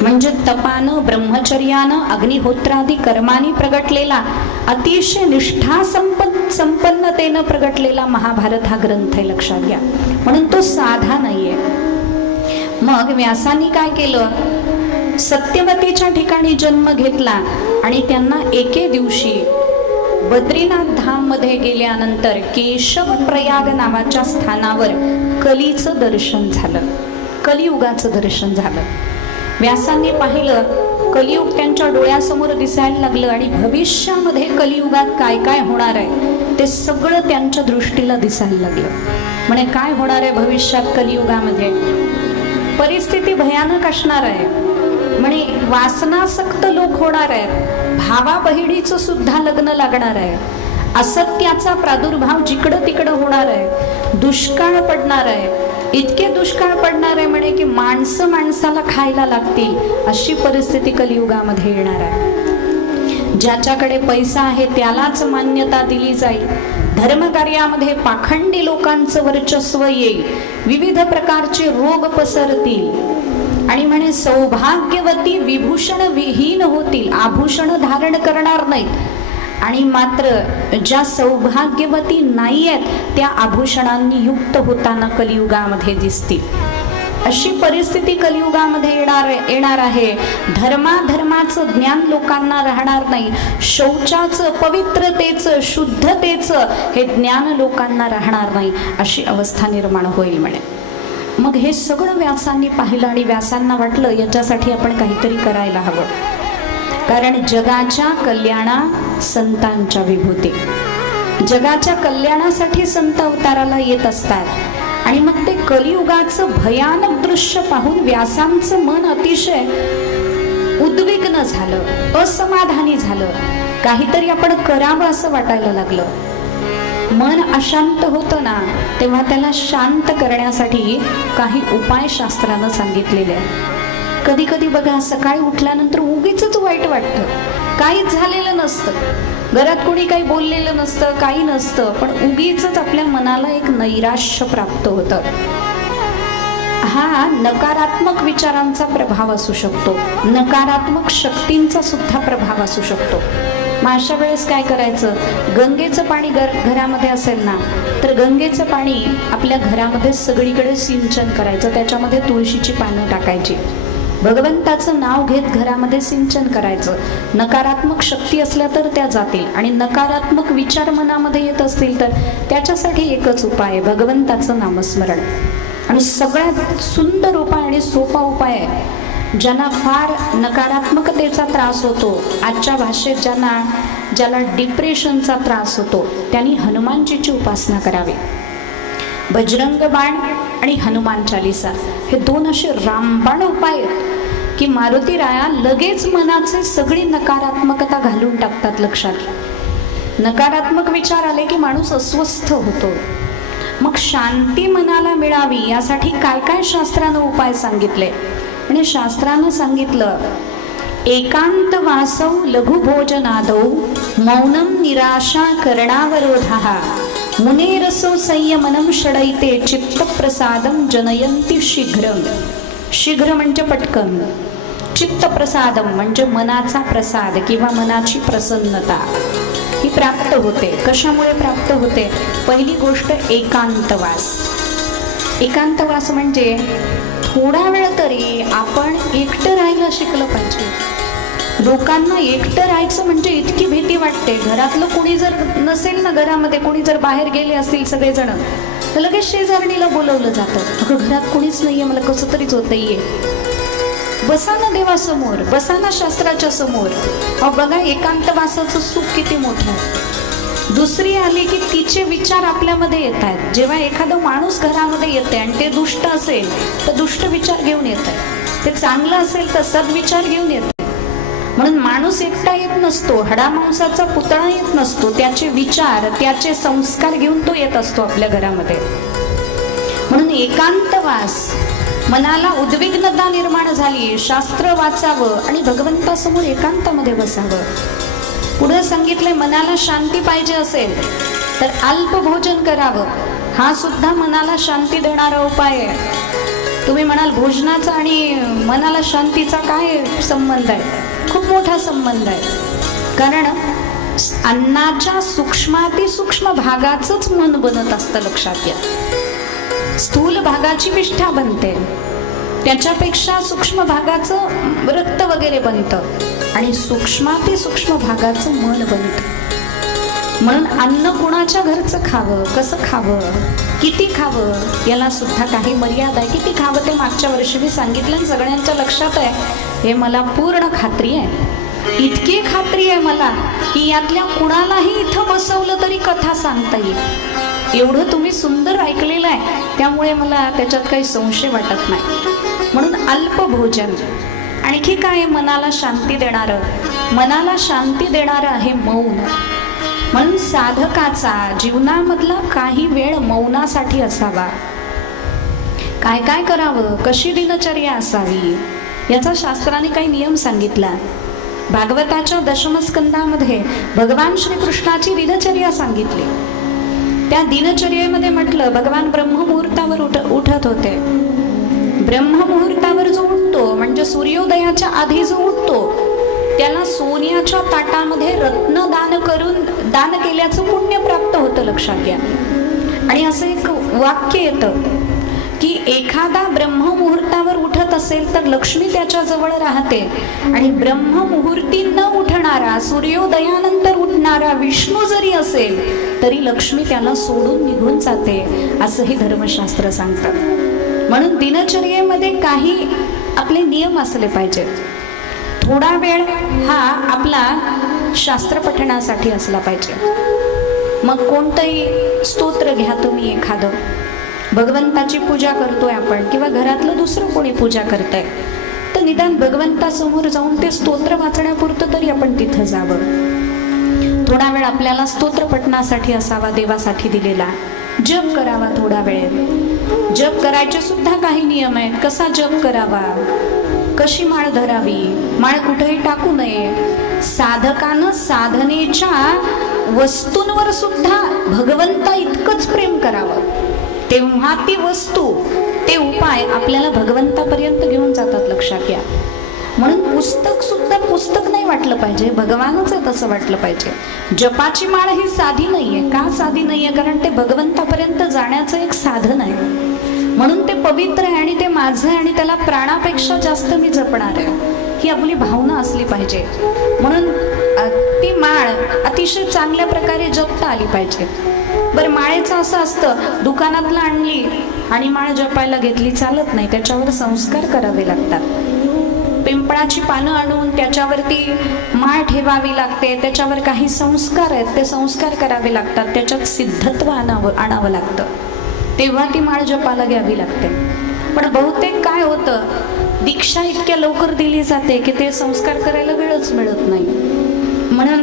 म्हणजे तपानं, ब्रह्मचर्यानं, अग्निहोत्रादी कर्मानी प्रगटलेला, अतिशय निष्ठा संपन्नतेनं प्रगटलेला महाभारत हा ग्रंथ आहे, लक्षात घ्या. म्हणून तो साधा नाहीये. मग व्यासांनी काय केलं, सत्यवतीच्या ठिकाणी जन्म घेतला आणि त्यांना एके दिवशी बद्रीनाथ धाम मध्ये गेल्यानंतर केशव प्रयाग नावाच्या स्थानावर कलीचं दर्शन झालं, कलियुगाचं दर्शन झालं. व्यासांनी पाहिलं कलियुग त्यांच्या डोळ्यासमोर दिसायला लागलं आणि भविष्यामध्ये कलियुगात काय काय होणार आहे ते सगळं त्यांच्या दृष्टीला दिसायला लागलं. म्हणे काय होणार आहे भविष्यात कलियुगामध्ये, परिस्थिती भयानक असणार आहे. म्हणे वासनासक्त लोक होणार आहेत, भावा बहिणीचं सुद्धा लग्न लागणार आहे, असत्याचा प्रादुर्भाव जिकडं तिकडं होणार आहे, दुष्काळ पडणार आहे, इतके दुष्काळ पडणार आहे म्हणे की माणसं माणसाला खायला लागतील, अशी परिस्थिती कलियुगामध्ये येणार आहे. ज्याच्याकडे पैसा आहे त्यालाच मान्यता दिली जाईल, धर्मकार्यामध्ये पाखंडी लोकांचं वर्चस्व येईल, विविध प्रकारचे रोग पसरतील आणि म्हणे सौभाग्यवती विभूषण विहीन होतील, आभूषण धारण करणार नाहीत आणि मात्र ज्या सौभाग्यवती नाही आहेत त्या आभूषणांनी युक्त होताना कलियुगामध्ये दिसतील. अशी परिस्थिती कलियुगामध्ये येणार आहे. धर्माचं ज्ञान लोकांना राहणार नाही, शौचाचं, पवित्रतेचं, शुद्धतेचं हे ज्ञान लोकांना राहणार नाही, अशी अवस्था निर्माण होईल म्हणे. मग हे सगळं व्यासांनी पाहिलं आणि व्यासांना वाटलं याच्यासाठी आपण काहीतरी करायला हवं, कारण जगाच्या कल्याणा संतांच्या विभूती, जगाच्या कल्याणासाठी संत अवताराला येत असतात आणि मग ते कलियुगाचं भयानक दृश्य पाहून व्यासांचं मन अतिशय उद्विग्न झालं, असमाधानी झालं, काहीतरी आपण करावं असं वाटायला लागलं. मन अशांत होतं ना तेव्हा त्याला शांत करण्यासाठी काही उपाय शास्त्रानं सांगितलेले आहे. कधी कधी बघा सकाळी उठल्यानंतर उगीच वाईट वाटतं, काहीच झालेलं नसतं, घरात कोणी काही बोललेलं नसतं, काही नसतं, पण उगीच आपल्या मनाला एक नैराश्य प्राप्त होतं. हा नकारात्मक विचारांचा प्रभाव असू शकतो, नकारात्मक शक्तींचा सुद्धा प्रभाव असू शकतो. मग अशा वेळेस काय करायचं, गंगेचं पाणी घरामध्ये असेल ना तर गंगेचं पाणी आपल्या घरामध्ये सगळीकडे सिंचन करायचं, त्याच्यामध्ये तुळशीची पानं टाकायची, भगवंताचं नाव घेत घरामध्ये सिंचन करायचं. नकारात्मक शक्ती असल्या तर त्या जातील आणि नकारात्मक विचार मनामध्ये येत असतील तर त्याच्यासाठी एकच उपाय आहे, भगवंताचं नामस्मरण. आणि सगळ्यात सुंदर उपाय आणि सोपा उपाय आहे. ज्यांना फार नकारात्मकतेचा त्रास होतो, आजच्या भाषेत ज्याला डिप्रेशनचा त्रास होतो, त्यांनी हनुमानजीची उपासना करावी. बजरंग बाण आणि हनुमान चालीसा हे 2 असे रामबाण उपाय आहेत की मारुती राया लगेच मनाचे सगळी नकारात्मकता घालून टाकतात. लक्षात, नकारात्मक विचार आले की माणूस अस्वस्थ होतो. मग शांती मनाला मिळावी यासाठी काय काय शास्त्रानं उपाय सांगितले. आणि शास्त्रानं सांगितलं, एकांत वासौ लघुभोजनादौ मौनम निराशा करणावरोधः मुनेरसो संयमनम षडैते चित्तप्रसादम जनयंती शीघ्रम. शीघ्र म्हणजे पटकन, चित्तप्रसादम म्हणजे मनाचा प्रसाद किंवा मनाची प्रसन्नता ही प्राप्त होते. कशामुळे प्राप्त होते? पहिली गोष्ट एकांतवास. एकांतवास म्हणजे थोडा वेळ तरी आपण एकटं राहायला शिकलं पाहिजे. लोकांना एकटं राहायचं म्हणजे इतकी भीती वाटते. घरातलं कोणी जर नसेल ना, घरामध्ये कोणी जर बाहेर गेले असतील सगळेजण, तर लगेच शेजारणीला बोलवलं जातं. अगं घरात कोणीच नाहीये, मला कसं तरीच होतंय, बसा ना देवासमोर, बसा ना शास्त्राच्या समोर. अहो बघा एकांतवासाचं सुख किती मोठं आहे. दुसरी आली की तिचे विचार आपल्यामध्ये येत आहेत. जेव्हा एखादा माणूस घरामध्ये येते आणि ते दुष्ट असेल तर दुष्ट विचार घेऊन येत आहे, ते चांगलं असेल तर सद्विचार घेऊन येत आहे. म्हणून माणूस एकटा येत नसतो, हडामांसाचा पुतळा येत नसतो, त्याचे विचार त्याचे संस्कार घेऊन तो येत असतो आपल्या घरामध्ये. म्हणून एकांतवास, मनाला उद्विग्नता निर्माण झाली, शास्त्र वाचावं आणि भगवंतासमोर एकांतामध्ये बसावं. पुढे सांगितलंय मनाला शांती पाहिजे असेल तर अल्प भोजन करावं. हा सुद्धा मनाला शांती देणारा उपाय आहे. तुम्ही म्हणाल भोजनाचा आणि मनाला शांतीचा काय संबंध आहे? खूप मोठा संबंध आहे. कारण अन्नाच्या सूक्ष्मातिसूक्ष्म भागाचंच मन बनत असतं, लक्षात घ्या. स्थूल भागाची विष्ठा बनते, त्याच्यापेक्षा सूक्ष्म भागाचं रक्त वगैरे बनतं आणि सूक्ष्मातिसूक्ष्म भागाचं मन बनतं. म्हणून अन्न कुणाच्या घरचं खावं, कसं खावं, किती खावं, याला सुद्धा काही मर्यादा आहे. किती खावं ते मागच्या वर्षी मी सांगितलं आणि सगळ्यांच्या लक्षात आहे. हे मला पूर्ण खात्री आहे, इतकी खात्री आहे मला की यातल्या कुणालाही इथं बसवलं तरी कथा सांगता येईल. एवढं तुम्ही सुंदर ऐकलेलं आहे, त्यामुळे मला त्याच्यात काही संशय वाटत नाही. म्हणून अल्प भोजन. आणखी काय मनाला शांती देणारं? मनाला शांती देणारं आहे मौन. म्हणून साधकाचा जीवनामधला काही वेळ मौनासाठी असावा. काय काय करावं, कशी दिनचर्या असावी, याचा शास्त्राने काही नियम सांगितला. भागवताच्या दशमस्कंदामध्ये भगवान श्रीकृष्णाची दिनचर्या सांगितली. त्या दिनचर्येमध्ये म्हटलं भगवान ब्रह्ममुहूर्तावर उठत होते. ब्रह्ममुहूर्तावर जो उठतो म्हणजे सूर्योदयाच्या आधी जो उठतो त्याला सोन्याच्या ताटामध्ये रत्न दान केल्याचं पुण्य प्राप्त होतं, लक्षात घ्या. आणि असं एक वाक्य येतं की एखादा ब्रह्ममुहूर्तावर उठत असेल तर लक्ष्मी त्याच्या जवळ राहते आणि ब्रह्ममुहूर्ती न उठणारा, सूर्योदयानंतर उठणारा विष्णू जरी असेल तरी लक्ष्मी त्याला सोडून निघून जाते, असंही धर्मशास्त्र सांगतं. म्हणून दिनचर्येमध्ये काही आपले नियम असले पाहिजेत. थोडा वेळ हा आपला शास्त्र पठणासाठी असला पाहिजे. मग कोणतंही स्तोत्र घ्या तुम्ही, एखादं भगवंताची पूजा करतोय आपण किंवा घरातलं दुसरं कोणी पूजा करतंय तर निदान भगवंतासमोर जाऊन ते स्तोत्र वाचण्यापुरतं तरी आपण तिथं जावं. थोडा वेळ आपल्याला स्तोत्र पठणासाठी असावा, देवासाठी दिलेला. जप करावा थोडा वेळ. जप करायचे सुद्धा काही नियम आहेत. कसा जप करावा, कशी माळ धरावी, माळ कुठेही टाकू नये. साधकानं साधनेच्या वस्तूंवर सुद्धा भगवंता इतकंच प्रेम करावं, तेव्हा ती वस्तू, ते उपाय आपल्याला भगवंतापर्यंत घेऊन जातात, लक्षात घ्या. म्हणून पुस्तक सुद्धा पुस्तक नाही वाटलं पाहिजे, भगवानच आहे तसं वाटलं पाहिजे. जपाची माळ ही साधी नाहीये. का साधी नाहीये? कारण ते भगवंतापर्यंत जाण्याचं एक साधन आहे. म्हणून ते पवित्र आहे आणि ते माझं आहे आणि त्याला प्राणापेक्षा जास्त मी जपणार आहे, ही आपली भावना असली पाहिजे. म्हणून ती माळ अतिशय चांगल्या प्रकारे जपता आली पाहिजे. बरं, माळेचं असं असतं, दुकानातला आणली आणि माळ जपायला घेतली, चालत नाही. त्याच्यावर संस्कार करावे लागतात. पिंपळाची पानं आणून त्याच्यावरती माळ ठेवावी लागते, त्याच्यावर काही संस्कार आहेत, ते संस्कार करावे लागतात, त्याच्यात सिद्धत्व आणावं लागतं, तेव्हा ती माळ जपाला घ्यावी लागते. पण बहुतेक काय होतं, दीक्षा इतक्या लवकर दिली जाते की ते संस्कार करायला वेळच मिळत नाही. म्हणून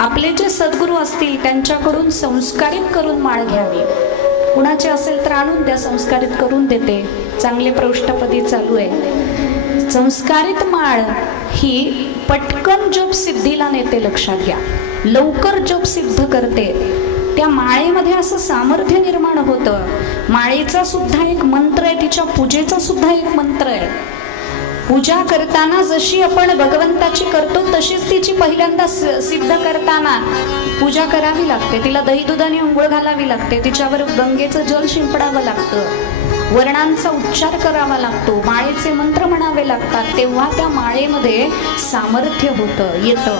आपले जे सद्गुरू असतील त्यांच्याकडून संस्कारित करून माळ घ्यावी. कुणाचे असेल तर आणून द्या, संस्कारित करून देते, चांगले पृष्ठपदी चालू आहे. संस्कारित माळ ही पटकन जप सिद्धीला नेते, लक्षात घ्या. लवकर जप सिद्ध करते. त्या माळेमध्ये असं सामर्थ्य निर्माण होतं. माळेचा सुद्धा एक मंत्र आहे, तिच्या पूजेचा सुद्धा एक मंत्र आहे. पूजा करताना जशी आपण भगवंताची करतो तशीच तिची पहिल्यांदा सिद्ध करताना पूजा करावी लागते. तिला दही दुधाने अंघोळ घालावी लागते, तिच्यावर गंगेचं जल शिंपडावं लागतं वर्णांचा उच्चार करावा लागतो, माळेचे मंत्र म्हणावे लागतात, तेव्हा त्या माळेमध्ये सामर्थ्य येतं.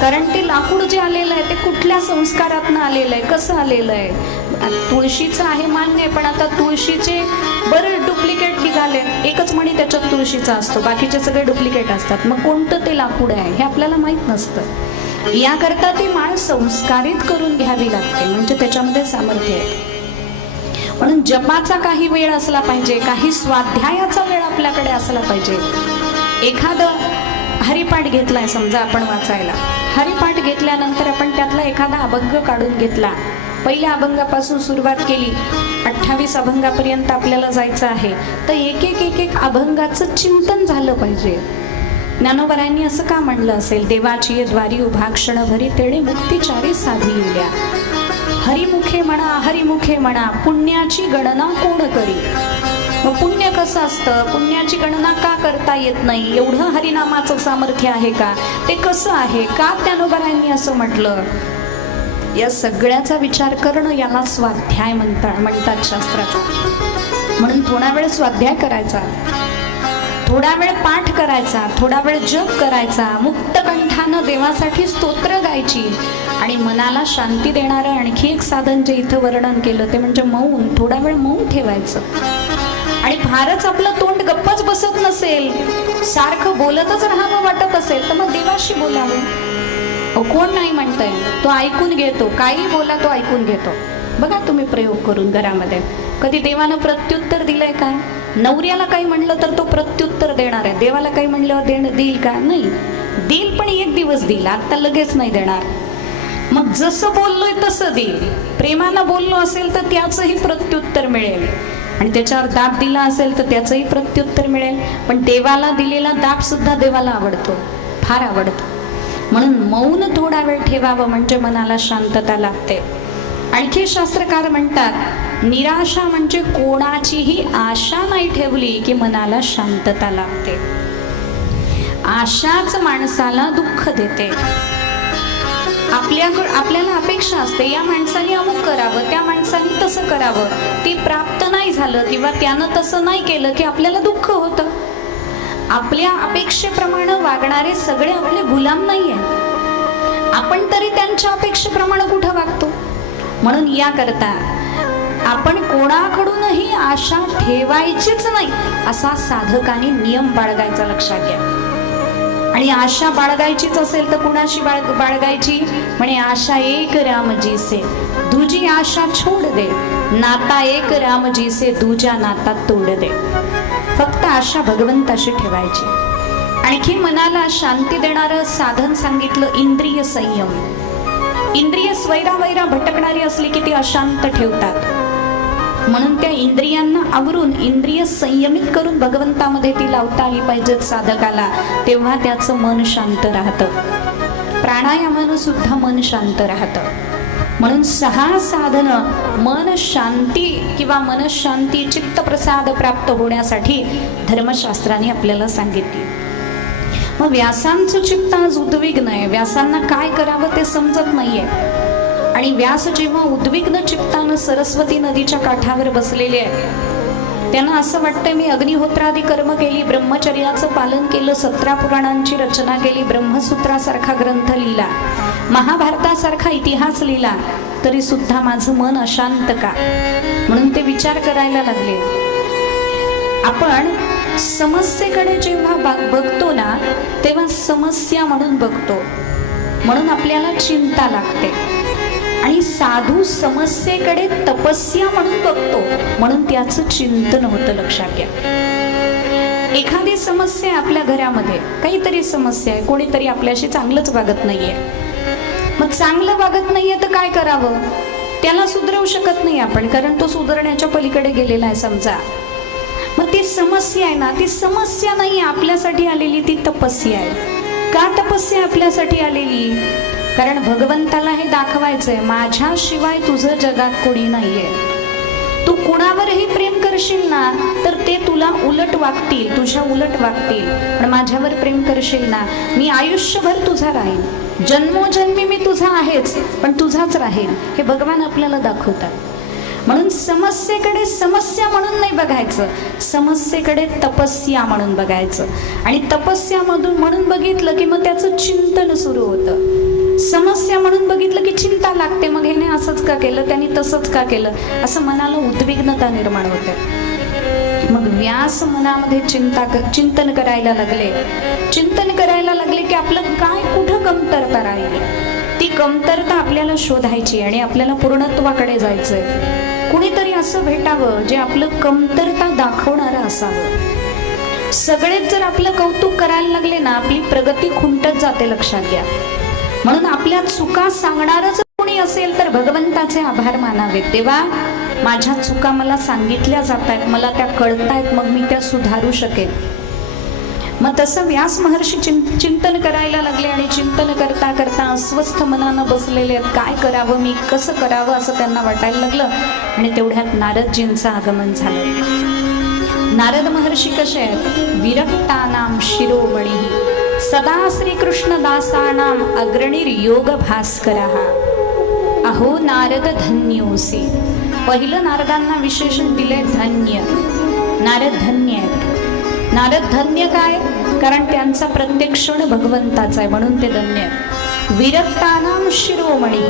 कारण ते लाकूड जे आलेलं आहे ते कुठल्या संस्कारातनं आलेलं आहे, कसं आलेलं आहे. तुळशीचं आहे मान्य आहे, पण आता तुळशीचे बरेच डुप्लिकेट निघाले. एकच मणी त्याच्यात तुळशीचा असतो, बाकीचे सगळे डुप्लिकेट असतात. मग कोणतं ते लाकूड आहे हे आपल्याला माहीत नसतं. याकरता ती माळ संस्कारित करून घ्यावी लागते, म्हणजे त्याच्यामध्ये सामर्थ्य आहे. म्हणून जपाचा काही वेळ असला पाहिजे, काही स्वाध्यायाचा वेळ आपल्याकडे असला पाहिजे. एखादं हरिपाठ घेतलाय समजा आपण वाचायला, हरिपाठ घेतल्यानंतर आपण त्यातला एखादा अभंग काढून घेतला, पहिल्या अभंगापासून सुरुवात केली, 28 अभंगापर्यंत आपल्याला जायचं आहे, तर एक एक अभंगाचं चिंतन झालं पाहिजे. ज्ञानोबरायांनी असं का म्हणलं असेल, देवाची द्वारी उभा क्षणभरी तेणे मुक्तिचारी साधी येल्या. हरिमुखे म्हणा पुण्याची गणना कोण करी. मग पुण्य कसं असतं, पुण्याची गणना का करता येत नाही, एवढं हरिनामाचं सामर्थ्य आहे का, ते कसं आहे, का ज्ञानोबरायांनी असं म्हटलं, या सगळ्याचा विचार करणं याला स्वाध्याय म्हणतात शास्त्राचा. म्हणून थोडा वेळ स्वाध्याय करायचा, थोडा वेळ पाठ करायचा, थोडा वेळ जप करायचा, मुक्तकंठानं देवासाठी स्तोत्र गायची. आणि मनाला शांती देणारं आणखी एक साधन जे इथं वर्णन केलं ते म्हणजे मौन. थोडा वेळ मौन ठेवायचं. आणि फारच आपलं तोंड गप्पच बसत नसेल, सारखं बोलतच राहावं वाटत असेल, तर मग देवाशी बोलावं. कोण नाही म्हणतंय, तो ऐकून घेतो, काही बोला तो ऐकून घेतो. बघा तुम्ही प्रयोग करून घरामध्ये, कधी देवानं प्रत्युत्तर दिलंय का? नवऱ्याला काही म्हणलं तर तो प्रत्युत्तर देणार आहे, देवाला काही म्हणल्यावर देईल का? नाही देईल, पण एक दिवस देईल, आता लगेच नाही देणार. मग जसं बोललोय तसं देईल. प्रेमानं बोललो असेल तर त्याचंही प्रत्युत्तर मिळेल, आणि त्याच्यावर दाब दिला असेल तर त्याचंही प्रत्युत्तर मिळेल. पण देवाला दिलेला दाब सुद्धा देवाला आवडतो, फार आवडतो. म्हणून मौन थोडा वेळ ठेवावं, म्हणजे मनाला शांतता लागते. आणखी शास्त्रकार म्हणतात, निराशा म्हणजे कोणाचीही आशा नाही ठेवली की मनाला शांतता लागते. आशाच माणसाला दुःख देते. आपल्याला अपेक्षा असते, या माणसाने अमुक करावं, त्या माणसाने तसं करावं, ती प्राप्त नाही झालं किंवा त्यानं तसं नाही केलं की आपल्याला दुःख होतं. आपल्या अपेक्षेप्रमाणे वागणारे सगळे आपले गुलाम नाहीये, आपण तरी त्यांच्या अपेक्षेप्रमाणे कुठं वागतो. म्हणून याकरता आपण कोणाकडूनही आशा ठेवायचीच नाही, असा साधकांनी नियम बाळगायचा, लक्षात घ्या. आणि आशा बाळगायचीच असेल तर कुणाशी बाळगायची? म्हणे आशा एक रामजी से दुजी आशा छोड दे, नाता एक रामजी से दूजा नाता तोड दे. फक्त आशा भगवंताशी ठेवायची. आणखी मनाला शांती देणारं साधन सांगितलं, इंद्रिय संयम. इंद्रिय स्वैरावैरा भटकणारी असली की ती अशांत ठेवतात. म्हणून त्या इंद्रियांना आवरून इंद्रिय संयमित करून भगवंतामध्ये ती लावता आली पाहिजेत साधकाला, तेव्हा त्याचं मन शांत राहतं. प्राणायामानं सुद्धा मन शांत राहतं. म्हणून 6 साधनं मन शांती किंवा मनशांती, चित्तप्रसाद प्राप्त होण्यासाठी धर्मशास्त्राने आपल्याला सांगितली. मग व्यासांचं चित्त आज उद्विग्न आहे, व्यासांना काय करावं ते समजत नाहीये. आणि व्यास जेव्हा उद्विग्न चित्तानं सरस्वती नदीच्या काठावर बसलेले आहेत, त्यांना असं वाटतंय मी अग्निहोत्रादी कर्म केली, ब्रह्मचर्याचं पालन केलं, 17 पुराणांची रचना केली, ब्रह्मसूत्रासारखा ग्रंथ लिहिला, महाभारतासारखा इतिहास लिहिला, तरी सुद्धा माझं मन अशांत का? म्हणून ते विचार करायला लागले. आपण समस्येकडे जेव्हा बघतो ना, तेव्हा समस्या म्हणून बघतो, म्हणून आपल्याला चिंता लागते. आणि साधू समस्येकडे तपस्या म्हणून बघतो, म्हणून त्याचं चिंतन होतं. लक्षात घ्या, एखादी समस्या आहे आपल्या घरामध्ये, काहीतरी समस्या आहे, कोणीतरी आपल्याशी चांगलंच वागत नाहीये. मग चांगलं वागत नाहीये तर काय करावं? त्याला सुधरवू शकत नाही आपण, कारण तो सुधारण्याच्या पलीकडे गेलेला आहे समजा. मग ती समस्या आहे ना, ती समस्या नाही आपल्यासाठी आलेली, ती तपस्या आहे. का तपस्या आपल्यासाठी आलेली? कारण भगवंताला हे दाखवायचंय, माझ्याशिवाय तुझं जगात कोणी नाहीये. तू कुणावरही प्रेम करशील ना तर ते तुला उलट वागतील, तुझ्या उलट वागतील. पण माझ्यावर प्रेम करशील ना, मी आयुष्यभर तुझा राहील, जन्मोजन्मी मी तुझा आहेच, पण तुझाच राहील, हे भगवान आपल्याला दाखवतात. म्हणून समस्येकडे समस्या म्हणून नाही बघायचं, समस्येकडे तपस्या म्हणून बघायचं. आणि तपस्या म्हणून बघितलं की मग त्याचं चिंतन सुरू होतं. समस्या म्हणून बघितलं की चिंता लागते, मग ह्याने असंच का केलं, त्याने तसंच का केलं, असं मनाला उद्विग्नता निर्माण होते. मग व्यास मनामध्ये चिंतन करायला लागले की आपलं काय कुठं कमतरता राहिली, ती कमतरता आपल्याला शोधायची आणि आपल्याला पूर्णत्वाकडे जायचंय. कुणीतरी असं भेटावं जे आपलं कमतरता दाखवणारं असावं. सगळेच जर आपलं कौतुक करायला लागले ना, आपली प्रगती खुंटत जाते, लक्षात घ्या. म्हणून आपल्या चुका सांगणारच कोणी असेल तर भगवंताचे आभार मानावेत. तेव्हा माझ्या चुका मला सांगितल्या जात आहेत, मला त्या कळतायत, मग मी त्या सुधारू शकेन. मग तसं व्यास महर्षी चिंतन करायला लागले आणि चिंतन करता करता अस्वस्थ मनानं बसलेले आहेत. काय करावं मी, कसं करावं असं त्यांना वाटायला लागलं. आणि तेवढ्यात नारदजींचं आगमन झालं. नारद महर्षी कसे आहेत? विरक्तानां शिरोमणी सदा श्रीकृष्ण दासानां अग्रणीर योग भास्करः अहो नारद धन्योसी. पहिलं नारदांना विशेषण दिले धन्य. नारद धन्य आहेत. नारद धन्य काय? कारण त्यांचा प्रत्येक क्षण भगवंताचा आहे म्हणून ते धन्य आहेत. विरक्तानां शिरोमणी,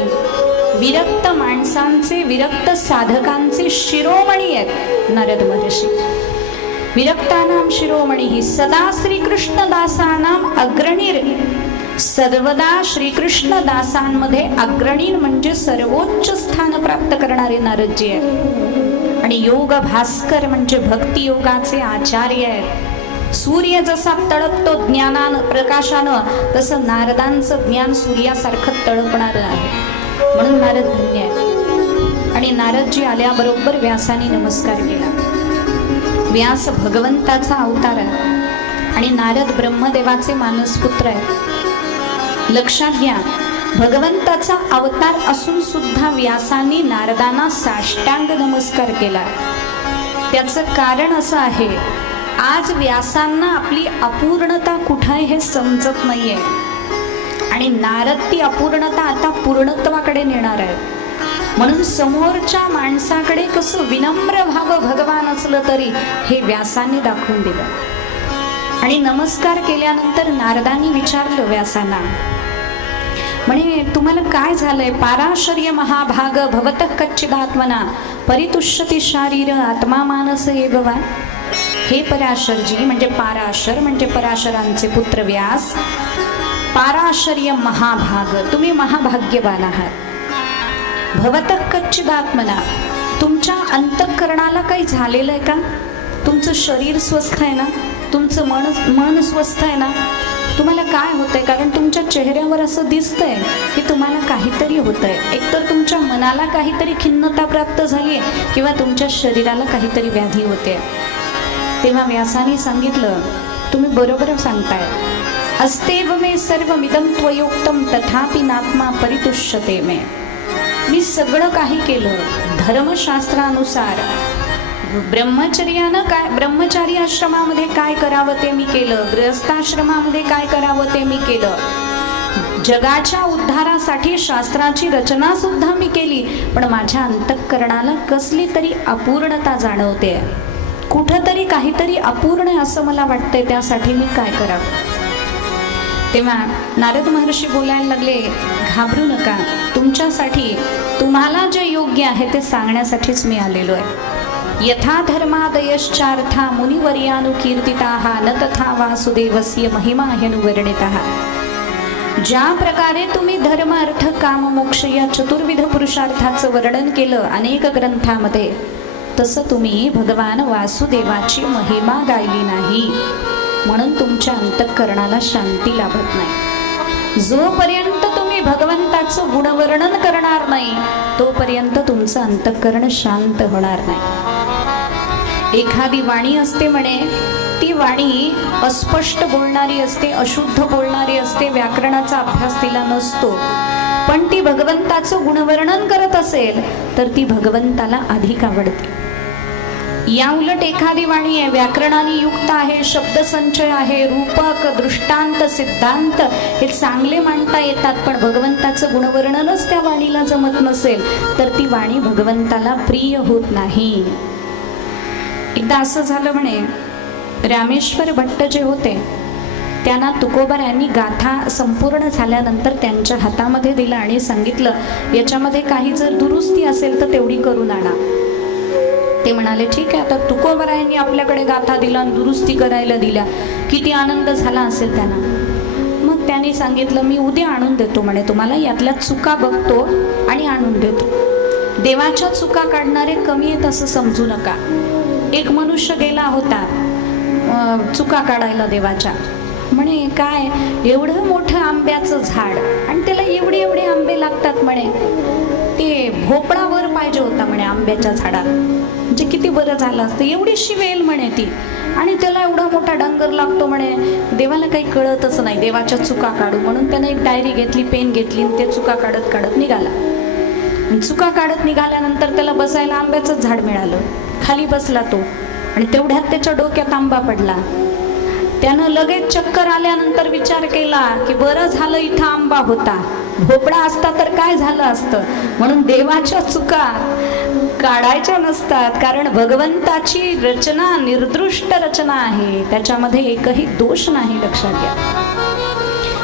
विरक्त माणसांचे, विरक्त साधकांचे शिरोमणी आहेत नारद महर्षी. विरक्तानां शिरोमणी सदा श्रीकृष्ण दासानां अग्रणीर, सर्वदा श्रीकृष्ण दासांमध्ये अग्रणी म्हणजे सर्वोच्च स्थान प्राप्त करणारे नारदजी आहेत. आणि योग भास्कर म्हणजे भक्ती योगाचे आचार्य आहेत. सूर्य जसा तळपतो ज्ञानानं प्रकाशानं, तसं नारदांचं ज्ञान सूर्यासारखं तळपणारं आहे म्हणून नारद धन्य आहे. आणि नारदजी आल्याबरोबर व्यासाने नमस्कार केला. व्यास भगवंताचा अवतार आहे आणि नारद ब्रह्मदेवाचे मानसपुत्र आहेत. लक्षात घ्या, भगवंताचा अवतार असून सुद्धा व्यासांनी नारदांना साष्टांग नमस्कार केला. त्याचं कारण असं आहे, आज व्यासांना आपली अपूर्णता कुठं आहे हे समजत नाहीये आणि नारद ती अपूर्णता आता पूर्णत्वाकडे नेणार आहे. म्हणून समोरच्या माणसाकडे कसं विनम्र व्हावं भगवान असलं तरी हे व्यासांनी दाखवून दिलं. आणि नमस्कार केल्यानंतर नारदांनी विचारलं व्यासांना, म्हणे तुम्हाला काय झालंय? पाराशर्य महाभाग भवतः कच्चिदात्मना परितुष्यति शारीर आत्मा मानस एववा. हे पराशरजी म्हणजे पाराशर म्हणजे पराशरांचे पुत्र व्यास, पाराशर्य महाभाग, तुम्ही महाभाग्यवान आहात. भवतः कच्चिदात्मना, तुमच्या अंतःकरणाला काही झालेलं आहे का? तुमचं शरीर स्वस्थ आहे ना? तुमचं मन स्वस्थ आहे ना? तुम्हाला काय होतंय? कारण तुमच्या चेहऱ्यावर असं दिसतंय की तुम्हाला काहीतरी होतंय. एकतर तुमच्या मनाला काहीतरी खिन्नता प्राप्त झाली आहे किंवा तुमच्या शरीराला काहीतरी व्याधी होते. तेव्हा व्यासाने सांगितलं, तुम्ही बरोबर सांगताय. अस्तेव मे सर्वमिदं त्वयोक्तं तथापि नात्मा परितुष्यते मे. मी सगळं काही केलं धर्मशास्त्रानुसार. ब्रह्मचर्यानं काय, ब्रह्मचारी आश्रमामध्ये काय करावं ते मी केलं, गृहस्थाश्रमामध्ये काय करावं ते मी केलं, जगाच्या उद्धारासाठी शास्त्राची रचना सुद्धा मी केली. पण माझ्या अंतःकरणाला कसली तरी अपूर्णता जाणवते. कुठंतरी काहीतरी अपूर्ण आहे असं मला वाटतंय. त्यासाठी मी काय करावं? तेव्हा नारद महर्षी बोलायला लागले, घाबरू नका. तुमच्यासाठी, तुम्हाला जे योग्य आहे ते सांगण्यासाठीच मी आलेलो आहे. यथा धर्मादयश्चार्था मुनिवर्यानुकीर्तिताः न तथा वासुदेवस्य महिमा ह्यनुवर्णितः. ज्या प्रकारे तुम्ही धर्म अर्थ काम मोक्ष या चतुर्विध पुरुषार्थाचं वर्णन केलं अनेक ग्रंथामध्ये, तसं तुम्ही भगवान वासुदेवाची महिमा गायली नाही. म्हणून तुमच्या अंतःकरणाला शांती लाभत नाही. जोपर्यंत तुम्ही भगवंताचं गुणवर्णन करणार नाही तोपर्यंत तुमचं अंतःकरण शांत होणार नाही. एखादी वाणी असते म्हणे, ती वाणी अस्पष्ट बोलणारी असते, अशुद्ध बोलणारी असते, व्याकरणाचा अभ्यास तिला नसतो. पण ती भगवंताचं गुणवर्णन करत असेल तर ती भगवंताला अधिक आवडते. या उलट एखादी वाणी आहे व्याकरणाने युक्त आहे, शब्दसंचय आहे, रूपक दृष्टांत सिद्धांत हे चांगले मांडता येतात, पण भगवंताचं गुणवर्णनच त्या वाणीला जमत नसेल तर ती वाणी भगवंताला प्रिय होत नाही. एकदा असं झालं म्हणे, रामेश्वर भट्ट जे होते त्यांना तुकोबारायांनी गाथा संपूर्ण झाल्यानंतर त्यांच्या हातामध्ये दिला आणि सांगितलं याच्यामध्ये काही जर दुरुस्ती असेल तर तेवढी करून आणा. ते म्हणाले ठीक आहे. आता तुकोबारायांनी आपल्याकडे गाथा दिला आणि दुरुस्ती करायला दिल्या, किती आनंद झाला असेल त्यांना. मग त्यांनी सांगितलं मी उद्या आणून देतो म्हणे, तुम्हाला यातल्या चुका बघतो आणि आणून देतो. देवाच्या चुका काढणारे कमी आहेत असं समजू नका. एक मनुष्य गेला होता चुका काढायला देवाच्या. म्हणे काय एवढं मोठं आंब्याचं झाड आणि त्याला एवढे एवढे आंबे लागतात म्हणे, ते भोपळावर पाहिजे होता म्हणे आंब्याच्या झाडाला, म्हणजे किती बरं झालं असतं. एवढीशी वेल म्हणे ती आणि त्याला एवढा मोठा डांगर लागतो म्हणे. देवाला काही कळतच नाही देवाच्या चुका काढू म्हणून त्याने एक डायरी घेतली, पेन घेतली आणि ते चुका काढत काढत निघाला. चुका काढत निघाल्यानंतर त्याला बसायला आंब्याचं झाड मिळालं. खाली बसला तो आणि तेवढ्यात त्याच्या डोक्यात आंबा पडला. त्यानं लगेच चक्कर आल्यानंतर विचार केला की बरं झालं इथं आंबा होता, भोपळा असता तर काय झालं असतं. म्हणून देवाच्या चुका काढायच्या नसतात, कारण भगवंताची रचना निर्दृष्ट रचना आहे, त्याच्यामध्ये एकही दोष नाही, लक्षात घ्या.